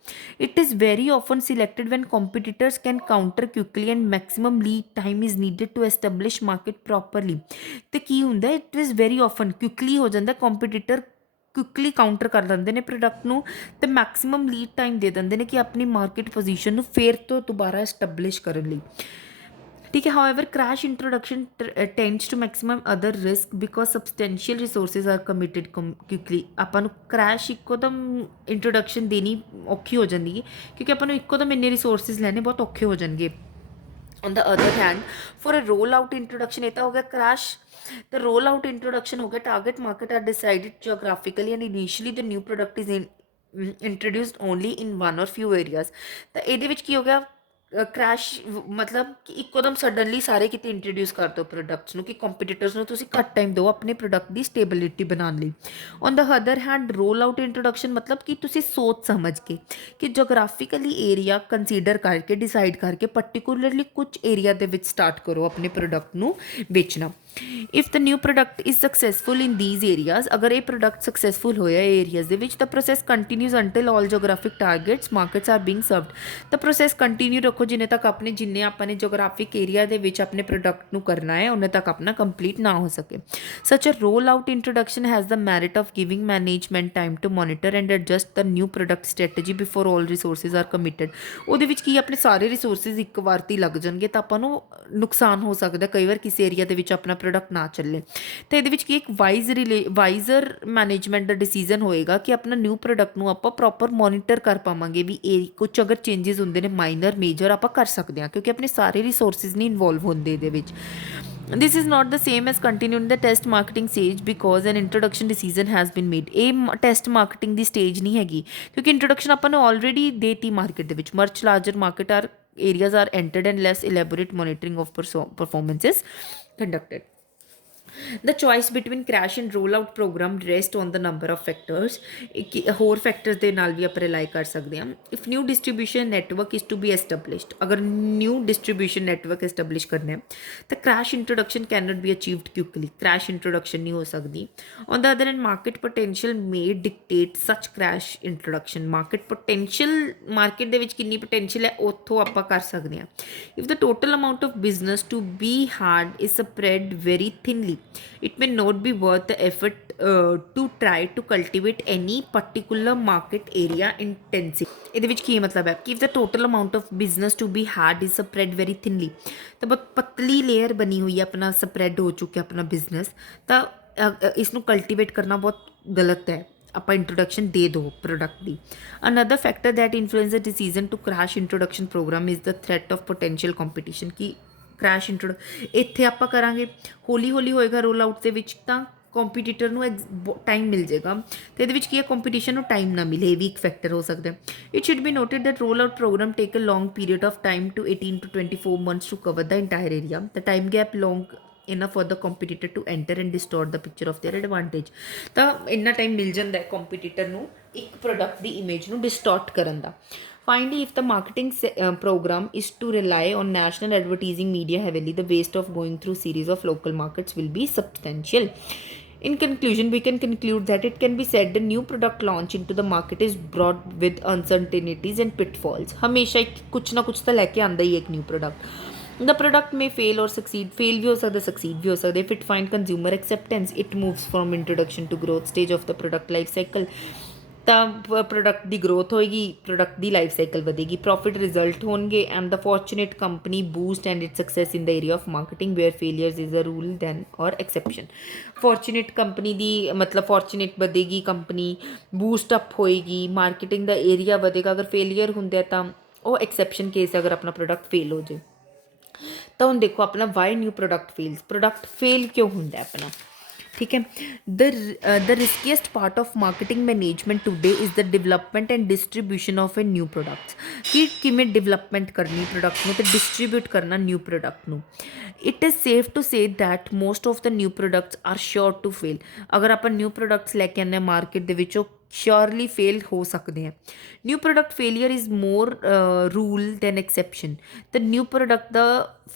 It is very often selected when competitors can counter quickly and maximum lead time is needed to establish market properly. ਅਤੇ ਕੀ ਹੁੰਦਾ, it is very often quickly ਹੋ ਜਾਂਦਾ, ਕੰਪੀਟੀਟਰ ਕੁਇਕਲੀ ਕਾਊਂਟਰ ਕਰ ਲੈਂਦੇ ਨੇ ਪ੍ਰੋਡਕਟ ਨੂੰ ਅਤੇ ਮੈਕਸੀਮਮ ਲੀਡ ਟਾਈਮ ਦੇ ਦਿੰਦੇ ਨੇ ਕਿ ਆਪਣੀ ਮਾਰਕੀਟ ਪੋਜੀਸ਼ਨ ਨੂੰ ਫਿਰ ਤੋਂ ਦੁਬਾਰਾ ਐਸਟੈਬਲਿਸ਼ ਕਰਨ ਲਈ। ਠੀਕ ਹੈ। However crash introduction tends to maximum other risk because substantial resources are committed quickly. ਆਪਾਂ ਨੂੰ ਕ੍ਰੈਸ਼ ਇੱਕੋਦਮ ਇੰਟਰੋਡਕਸ਼ਨ ਦੇਣੀ ਔਖੀ ਹੋ ਜਾਂਦੀ ਹੈ ਕਿਉਂਕਿ ਆਪਾਂ ਨੂੰ ਇੱਕੋਦਮ ਇੰਨੇ ਰਿਸੋਰਸਿਸ ਲੈਣੇ ਬਹੁਤ ਔਖੇ ਹੋ ਜਾਣਗੇ। On the other hand, for a rollout introduction, ਇਹ ਤਾਂ ਹੋ ਗਿਆ crash। The rollout introduction ਹੋ ਗਿਆ target market are decided geographically and initially the new product is introduced only in one or few areas। ਤਾਂ ਇਹਦੇ ਵਿੱਚ ਕੀ ਹੋ ਗਿਆ, ਕ੍ਰੈਸ਼ ਮਤਲਬ ਕਿ ਇੱਕੋਦਮ ਸਡਨਲੀ ਸਾਰੇ ਕਿਤੇ ਇੰਟਰੋਡਿਊਸ ਕਰ ਦਿਓ ਪ੍ਰੋਡਕਟਸ ਨੂੰ ਕਿ ਕੰਪੀਟੀਟਰਸ ਨੂੰ ਤੁਸੀਂ ਘੱਟ ਟਾਈਮ ਦਿਓ ਆਪਣੇ ਪ੍ਰੋਡਕਟ ਦੀ ਸਟੇਬਿਲਿਟੀ ਬਣਾਉਣ ਲਈ। On the other hand roll out introduction ਮਤਲਬ ਕਿ ਤੁਸੀਂ ਸੋਚ ਸਮਝ ਕੇ ਕਿ ਜੋਗ੍ਰਾਫਿਕਲੀ ਏਰੀਆ ਕੰਸੀਡਰ ਕਰਕੇ ਡਿਸਾਈਡ ਕਰਕੇ ਪਰਟੀਕੂਲਰਲੀ ਕੁਝ ਏਰੀਆ ਦੇ ਵਿੱਚ ਸਟਾਰਟ ਕਰੋ ਆਪਣੇ ਪ੍ਰੋਡਕਟ ਨੂੰ ਵੇਚਣਾ। If the new product is successful in these areas, ਅਗਰ ਇਹ ਪ੍ਰੋਡਕਟ ਸਕਸੈਸਫੁਲ ਹੋਇਆ ਏਰੀਆਜ਼ ਦੇ ਵਿੱਚ, the process continues until all geographic targets markets are being served. ਤਾਂ ਪ੍ਰੋਸੈਸ ਕੰਟੀਨਿਊ ਰੱਖੋ ਜਿੰਨੇ ਤੱਕ ਜਿੰਨੇ ਆਪਾਂ ਨੇ ਜੋਗ੍ਰਾਫਿਕ ਏਰੀਆ ਦੇ ਵਿੱਚ ਆਪਣੇ ਪ੍ਰੋਡਕਟ ਨੂੰ ਕਰਨਾ ਹੈ ਉਹਨੇ ਤੱਕ ਆਪਣਾ ਕੰਪਲੀਟ ਨਾ ਹੋ ਸਕੇ। Such a roll out introduction has the merit of giving management time to monitor and adjust the new product strategy before all resources are committed. ਉਹਦੇ ਵਿੱਚ ਕੀ ਆਪਣੇ ਸਾਰੇ ਰਿਸੋਰਸਿਸ ਇੱਕ ਵਾਰ 'ਤੇ ਲੱਗ ਜਾਣਗੇ ਤਾਂ ਆਪਾਂ ਨੂੰ ਨੁਕਸਾਨ ਹੋ ਸਕਦਾ। ਕਈ ਵਾਰ ਕਿਸੇ ਏਰੀਆ ਦੇ ਵਿੱਚ ਆਪਣਾ ਪ੍ਰੋਡਕਟ ਨਾ ਚੱਲੇ। ਤਾਂ ਇਹਦੇ ਵਿੱਚ ਕੀ ਇੱਕ ਵਾਈਜ਼ਰ ਮੈਨੇਜਮੈਂਟ ਦਾ ਡਿਸੀਜ਼ਨ ਹੋਏਗਾ ਕਿ ਆਪਣਾ ਨਿਊ ਪ੍ਰੋਡਕਟ ਨੂੰ ਆਪਾਂ ਪ੍ਰੋਪਰ ਮੋਨੀਟਰ ਕਰ ਪਾਵਾਂਗੇ ਵੀ ਇਹ ਕੁਝ ਅਗਰ ਚੇਂਜਸ ਹੁੰਦੇ ਨੇ ਮਾਈਨਰ ਮੇਜਰ ਆਪਾਂ ਕਰ ਸਕਦੇ ਹਾਂ, ਕਿਉਂਕਿ ਆਪਣੇ ਸਾਰੇ ਰਿਸੋਰਸਿਸ ਨਹੀਂ ਇਨਵੋਲਵ ਹੁੰਦੇ ਇਹਦੇ ਵਿੱਚ। This is not the same as continuing the test marketing stage because an introduction decision has been made. ਇਹ ਟੈਸਟ ਮਾਰਕੀਟਿੰਗ ਦੀ ਸਟੇਜ ਨਹੀਂ ਹੈਗੀ, ਕਿਉਂਕਿ ਇੰਟਰੋਡਕਸ਼ਨ ਆਪਾਂ ਨੇ ਆਲਰੇਡੀ ਦੇਤੀ ਮਾਰਕੀਟ ਦੇ ਵਿੱਚ। Much larger market are areas are entered and less elaborate monitoring of performances conducted. The choice between crash and rollout program rest on the number of factors. ਹੋਰ factors ਦੇ ਨਾਲ ਵੀ ਆਪਾਂ ਰਿਲਾਈ ਕਰ ਸਕਦੇ ਹਾਂ। If new distribution network is to be established, ਅਗਰ new distribution network establish ਕਰਨਾ ਹੈ ਤਾਂ crash introduction can not be achieved quickly, crash introduction ਨਹੀਂ ਹੋ ਸਕਦੀ। On the other end market potential may dictate such crash introduction. Market potential, market ਦੇ ਵਿੱਚ ਕਿੰਨੀ ਪੋਟੈਂਸ਼ੀਅਲ ਹੈ ਉੱਥੋਂ ਆਪਾਂ ਕਰ ਸਕਦੇ ਹਾਂ। If the total amount of business to be had is spread very thinly, it may not be worth the effort to try to cultivate any particular market area intensely. ਇਹਦੇ ਵਿੱਚ ਕੀ ਮਤਲਬ ਹੈ ਕਿ if the total amount of business to be had is spread very thinly, ਤਾਂ ਬਹੁਤ ਪਤਲੀ layer ਬਣੀ ਹੋਈ ਹੈ, ਆਪਣਾ ਸਪਰੈਡ ਹੋ ਚੁੱਕਿਆ ਆਪਣਾ ਬਿਜ਼ਨਸ, ਤਾਂ ਇਸ ਨੂੰ ਕਲਟੀਵੇਟ ਕਰਨਾ ਬਹੁਤ ਗਲਤ ਹੈ। ਆਪਾਂ ਇੰਟਰੋਡਕਸ਼ਨ ਦੇ ਦਿਓ ਪ੍ਰੋਡਕਟ ਦੀ। Another factor that influence the decision to crash introduction program is the threat of potential competition. ਕਿ ਕ੍ਰੈਸ਼ ਇੱਥੇ ਆਪਾਂ ਕਰਾਂਗੇ, ਹੌਲੀ ਹੌਲੀ ਹੋਏਗਾ ਰੋਲ ਆਊਟ ਦੇ ਵਿੱਚ, ਤਾਂ ਕੰਪੀਟੀਟਰ ਨੂੰ ਟਾਈਮ ਮਿਲ ਜਾਏਗਾ। ਅਤੇ ਇਹਦੇ ਵਿੱਚ ਕੀ ਹੈ, ਕੰਪੀਟੀਸ਼ਨ ਨੂੰ ਟਾਈਮ ਨਾ ਮਿਲੇ, ਇਹ ਵੀ ਇੱਕ ਫੈਕਟਰ ਹੋ ਸਕਦਾ। It should be noted that roll out program take a long period of time to 18 to 24 months to cover the entire area. The time gap long enough for the competitor to enter and distort the picture of their advantage. ਤਾਂ ਇੰਨਾ time ਮਿਲ ਜਾਂਦਾ ਹੈ competitor ਨੂੰ ਇੱਕ product ਦੀ image ਨੂੰ distort ਕਰਨ ਦਾ। Finally, if the marketing program is to rely on national advertising media heavily, the waste of going through series of local markets will be substantial. In conclusion, we can conclude that it can be said the new product launch into the market is brought with uncertainties and pitfalls. हमेशा कुछ ना कुछ तो लेके आंदा ही एक new product. The product may fail or succeed. Fail भी हो सकता, succeed भी हो सकता। If it find consumer acceptance, it moves from introduction to growth stage of the product life cycle. ਤਾਂ ਪ੍ਰੋਡਕਟ ਦੀ ਗਰੋਥ ਹੋਏਗੀ, ਪ੍ਰੋਡਕਟ ਦੀ ਲਾਈਫ ਸਾਈਕਲ ਵਧੇਗੀ, ਪ੍ਰੋਫਿਟ ਰਿਜ਼ਲਟ ਹੋਣਗੇ, and the fortunate company boost and it success in the area of marketing where failures is a rule than or exception. Fortunate company ਦੀ ਮਤਲਬ fortunate ਵਧੇਗੀ, company boost up ਹੋਏਗੀ, marketing ਦਾ area ਵਧੇਗਾ। ਅਗਰ failure ਹੁੰਦਾ ਤਾਂ ਉਹ ਐਕਸੈਪਸ਼ਨ ਕੇਸ, ਅਗਰ ਆਪਣਾ ਪ੍ਰੋਡਕਟ ਫੇਲ ਹੋ ਜਾਏ। ਤਾਂ ਹੁਣ ਦੇਖੋ ਆਪਣਾ why new product fails, product fail ਕਿਉਂ ਹੁੰਦਾ ਆਪਣਾ, ਠੀਕ ਹੈ। The riskiest part of marketing management today is the development and distribution of a new products. ਕਿ ਕਿਵੇਂ ਡਿਵਲਪਮੈਂਟ ਕਰਨੀ ਪ੍ਰੋਡਕਟ ਨੂੰ ਅਤੇ ਡਿਸਟਰੀਬਿਊਟ ਕਰਨਾ ਨਿਊ ਪ੍ਰੋਡਕਟ ਨੂੰ। It is safe to say that most of the new products are sure to fail. ਅਗਰ ਆਪਾਂ new products ਲੈ ਕੇ ਆਉਂਦੇ ਹਾਂ ਮਾਰਕੀਟ ਦੇ ਵਿੱਚੋਂ, ਸ਼ੋਰਲੀ ਫੇਲ ਹੋ ਸਕਦੇ ਆ। New product failure is more rule than exception. ਤਾਂ ਨਿਊ ਪ੍ਰੋਡਕਟ ਦਾ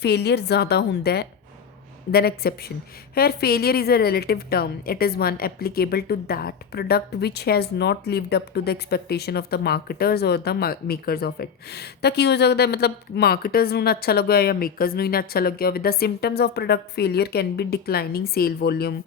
ਫੇਲੀਅਰ ਜ਼ਿਆਦਾ ਹੁੰਦਾ ਹੈ than exception. Here failure is a relative term. It is one applicable to that product which has not lived up to the expectation of the marketers or the makers of it. ਤਾਂ ਕੀ ਹੋ ਸਕਦਾ, ਮਤਲਬ ਮਾਰਕੀਟਰਸ ਨੂੰ ਨਾ ਅੱਛਾ ਲੱਗਿਆ ਜਾਂ makers ਨੂੰ ਹੀ ਨਾ ਅੱਛਾ ਲੱਗਿਆ ਹੋਵੇ। The symptoms of product failure can be declining sale volume,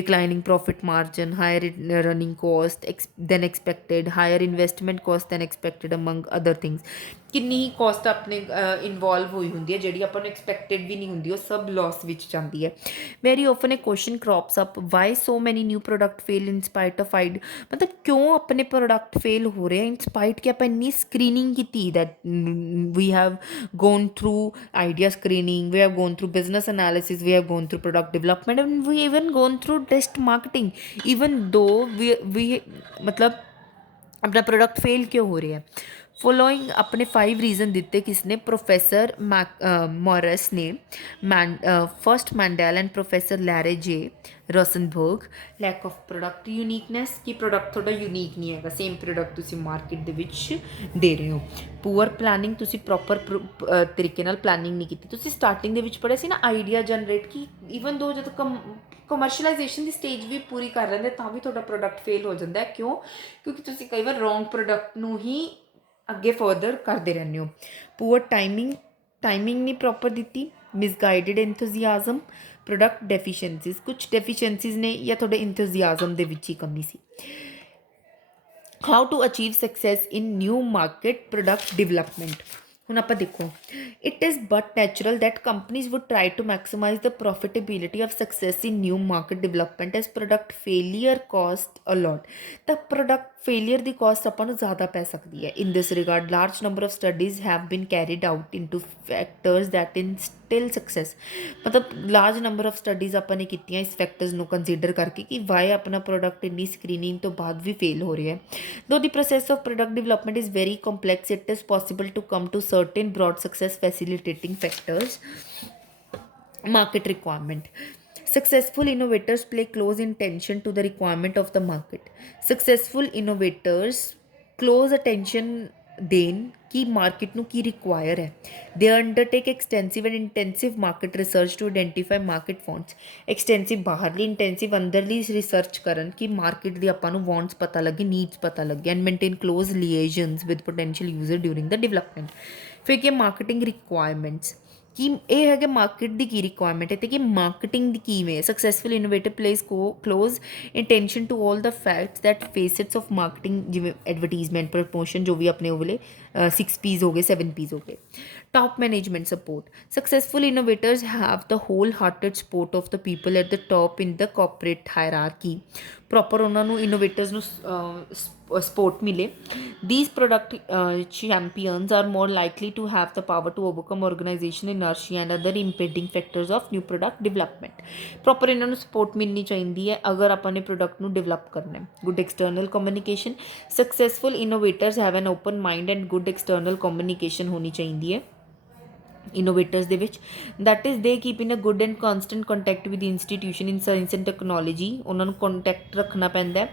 declining profit margin, higher running cost than expected, higher investment cost than expected among other things. ਕਿੰਨੀ ਹੀ ਕੋਸਟ ਆਪਣੇ ਇਨਵੋਲਵ ਹੋਈ ਹੁੰਦੀ ਹੈ ਜਿਹੜੀ ਆਪਾਂ ਨੂੰ ਐਕਸਪੈਕਟਡ ਵੀ ਨਹੀਂ ਹੁੰਦੀ, ਉਹ ਸਭ ਲੋਸ ਵਿੱਚ ਜਾਂਦੀ ਹੈ। ਵੈਰੀ ਓਫਨ ਏ ਕੁਐਸਚਨ ਕ੍ਰੌਪਸ ਅਪ, ਵਾਈ ਸੋ ਮੈਨੀ new product fail in ਸਪਾਈਟ of eyed. ਮਤਲਬ ਕਿਉਂ ਆਪਣੇ ਪ੍ਰੋਡਕਟ ਫੇਲ ਹੋ ਰਹੇ ਇਨ ਸਪਾਈਟ ਕਿ ਆਪਾਂ ਇੰਨੀ ਸਕਰੀਨਿੰਗ ਕੀਤੀ, that we have gone through idea screening, we have gone through business analysis, we have gone through product development, and we even gone through test marketing. Even though we ਮਤਲਬ ਆਪਣਾ product fail ਕਿਉਂ ਹੋ ਰਿਹਾ। Following ਆਪਣੇ 5 reason ਦਿੱਤੇ ਕਿਸਨੇ, professor ਮੋਰਸ ਨੇ, first medal and professor ਲੈਰੇ ਜੇ ਰੋਸਨਬਰਗ। ਲੈਕ ਆਫ ਪ੍ਰੋਡਕਟ ਯੂਨੀਕਨੈਸ, ਕਿ ਪ੍ਰੋਡਕਟ ਤੁਹਾਡਾ ਯੂਨੀਕ ਨਹੀਂ ਹੈਗਾ, ਸੇਮ ਪ੍ਰੋਡਕਟ ਤੁਸੀਂ ਮਾਰਕੀਟ ਦੇ ਵਿੱਚ ਦੇ ਰਹੇ ਹੋ। ਪੂਅਰ ਪਲੈਨਿੰਗ, ਤੁਸੀਂ ਪ੍ਰੋਪਰ ਤਰੀਕੇ ਨਾਲ ਪਲੈਨਿੰਗ ਨਹੀਂ ਕੀਤੀ। ਤੁਸੀਂ ਸਟਾਰਟਿੰਗ ਦੇ ਵਿੱਚ ਪੜ੍ਹਿਆ ਸੀ ਨਾ ਆਈਡੀਆ ਜਨਰੇਟ, ਕਿ ਈਵਨ ਦੋ ਜਦੋਂ ਕਮਰਸ਼ੀਅਲਾਈਜੇਸ਼ਨ ਦੀ ਸਟੇਜ ਵੀ ਪੂਰੀ ਕਰ ਲੈਂਦੇ ਤਾਂ ਵੀ ਤੁਹਾਡਾ ਪ੍ਰੋਡਕਟ ਫੇਲ ਹੋ ਜਾਂਦਾ। ਕਿਉਂ? ਕਿਉਂਕਿ ਤੁਸੀਂ ਕਈ ਵਾਰ ਰੋਂਗ ਪ੍ਰੋਡਕਟ ਨੂੰ ਹੀ ਅੱਗੇ ਫਰਦਰ ਕਰਦੇ ਰਹਿੰਦੇ ਹੋ। ਪੂਅਰ ਟਾਈਮਿੰਗ ਨਹੀਂ ਪ੍ਰੋਪਰ ਦਿੱਤੀ, ਮਿਸਗਾਈਡਡ ਇੰਥੂਜ਼ੀਆਜ਼ਮ, ਪ੍ਰੋਡਕਟ ਡੈਫੀਸ਼ੀਐਂਸੀਜ਼, ਕੁਛ ਡੈਫੀਸ਼ੀਐਂਸੀਜ਼ ਨੇ ਜਾਂ ਤੁਹਾਡੇ ਇੰਥੂਜ਼ੀਆਜ਼ਮ ਦੇ ਵਿੱਚ ਹੀ ਕਮੀ ਸੀ। How to achieve success in new market product development. ਹੁਣ ਆਪਾਂ ਦੇਖੋ, it is but natural that companies would try to maximize the profitability of success in new market development as product failure cost a lot। ਤਾਂ product failure ਦੀ cost ਆਪਾਂ ਨੂੰ ਜ਼ਿਆਦਾ ਪੈ ਸਕਦੀ ਹੈ। In this regard large number of studies have been carried out into factors that instill success. ਮਤਲਬ large number of studies ਆਪਾਂ ਨੇ ਕੀਤੀਆਂ ਇਸ ਫੈਕਟਰਸ ਨੂੰ ਕੰਸੀਡਰ ਕਰਕੇ ਕਿ ਵਾਈ ਆਪਣਾ ਪ੍ਰੋਡਕਟ ਇੰਨੀ ਸਕਰੀਨਿੰਗ ਤੋਂ ਬਾਅਦ ਵੀ ਫੇਲ ਹੋ ਰਿਹਾ ਹੈ। Though the process of product development is very complex, it is possible to come to certain broad success facilitating factors। Market requirement, successful innovators pay close attention to the requirement of the market। successful innovators close attention ਦੇਣ ਕਿ market ਨੂੰ ਕੀ require ਹੈ। They undertake extensive and intensive market research to identify market wants. Extensive ਬਾਹਰਲੀ, intensive ਅੰਦਰਲੀ research ਕਰਨ ਕਿ market ਦੀ ਆਪਾਂ ਨੂੰ ਵਾਂਟਸ ਪਤਾ ਲੱਗੇ, ਨੀਡਸ ਪਤਾ ਲੱਗੇ, and maintain close liaisons with potential user during the development. ਫਿਰ ਕੀ ਮਾਰਕੀਟਿੰਗ ਰਿਕੁਆਇਰਮੈਂਟਸ, ਕਿ ਇਹ ਹੈਗੇ ਮਾਰਕੀਟ ਦੀ ਕੀ ਰਿਕੁਆਇਰਮੈਂਟ ਹੈ ਅਤੇ ਕਿ ਮਾਰਕੀਟਿੰਗ ਦੀ ਕਿਵੇਂ। Successful innovative place close attention to all the facts that facets of marketing, ਜਿਵੇਂ ਐਡਵਰਟੀਜ਼ਮੈਂਟ, ਪ੍ਰਮੋਸ਼ਨ, ਜੋ ਵੀ ਆਪਣੇ ਉਹ ਵੇਲੇ 6 P's ਹੋ ਗਏ, 7 P's ਹੋ ਗਏ। Top management support, successful innovators have the whole hearted support of the people at the top in the corporate hierarchy. Proper ਉਹਨਾਂ ਨੂੰ ਇਨੋਵੇਟਰਸ ਨੂੰ ਸਪੋਰਟ ਮਿਲੇ। These product champions are more likely to have the power to overcome organization inertia and other impeding factors of new product development। Proper ਇਹਨਾਂ ਨੂੰ support ਮਿਲਣੀ ਚਾਹੀਦੀ ਹੈ ਅਗਰ ਆਪਾਂ ਨੇ ਪ੍ਰੋਡਕਟ ਨੂੰ ਡਿਵੈਲਪ ਕਰਨਾ ਹੈ। Good external communication, successful innovators have an open mind and good external communication ਹੋਣੀ ਚਾਹੀਦੀ ਹੈ ਇਨੋਵੇਟਰਸ ਦੇ ਵਿੱਚ। That is they keep in a good and constant contact with institution in science and technology, ਉਹਨਾਂ ਨੂੰ contact ਰੱਖਣਾ ਪੈਂਦਾ ਹੈ।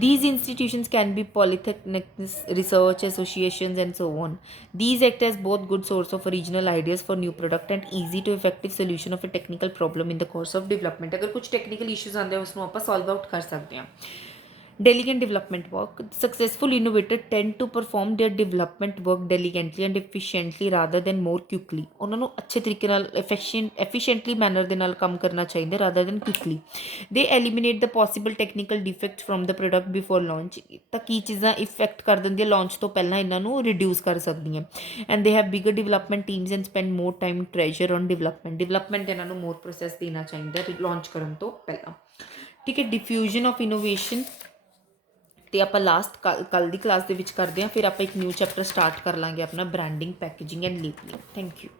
These institutions can be polytechnics, research associations and so on. These act as ਬਹੁਤ good source of original ideas for new product and easy to effective solution of a technical problem in the course of development. ਅਗਰ ਕੁਝ technical issues ਆਉਂਦੇ ਉਸ ਨੂੰ ਆਪਾਂ solve out ਕਰ ਸਕਦੇ ਹਾਂ। Diligent development work, successful innovators tend to perform their development work diligently and efficiently rather than more quickly। ਉਹਨਾਂ ਨੂੰ ਅੱਛੇ ਤਰੀਕੇ ਨਾਲ efficiently ਮੈਨਰ ਦੇ ਨਾਲ ਕੰਮ ਕਰਨਾ ਚਾਹੀਦਾ rather than quickly। they eliminate the possible technical defects from the product before launch। ਤਾਂ ਕੀ ਚੀਜ਼ਾਂ ਇਫੈਕਟ ਕਰ ਦਿੰਦੀਆਂ ਲਾਂਚ ਤੋਂ ਪਹਿਲਾਂ ਇਹਨਾਂ ਨੂੰ ਰਿਡਿਊਸ ਕਰ ਸਕਦੀਆਂ। and they have bigger development teams and spend more time treasure on development ਇਹਨਾਂ ਨੂੰ more process ਦੇਣਾ ਚਾਹੀਦਾ ਲਾਂਚ ਕਰਨ ਤੋਂ ਪਹਿਲਾਂ। ਠੀਕ ਹੈ, ਡਿਫਿਊਜ਼ਨ ਆਫ ਇਨੋਵੇਸ਼ਨ ਤੇ ਆਪਾਂ ਲਾਸਟ ਕੱਲ੍ਹ ਦੀ ਕਲਾਸ ਦੇ ਵਿੱਚ ਕਰਦੇ ਹਾਂ। ਫਿਰ ਆਪਾਂ ਇੱਕ ਨਿਊ ਚੈਪਟਰ ਸਟਾਰਟ ਕਰ ਲਾਂਗੇ ਆਪਣਾ branding, packaging and labelling. Thank you.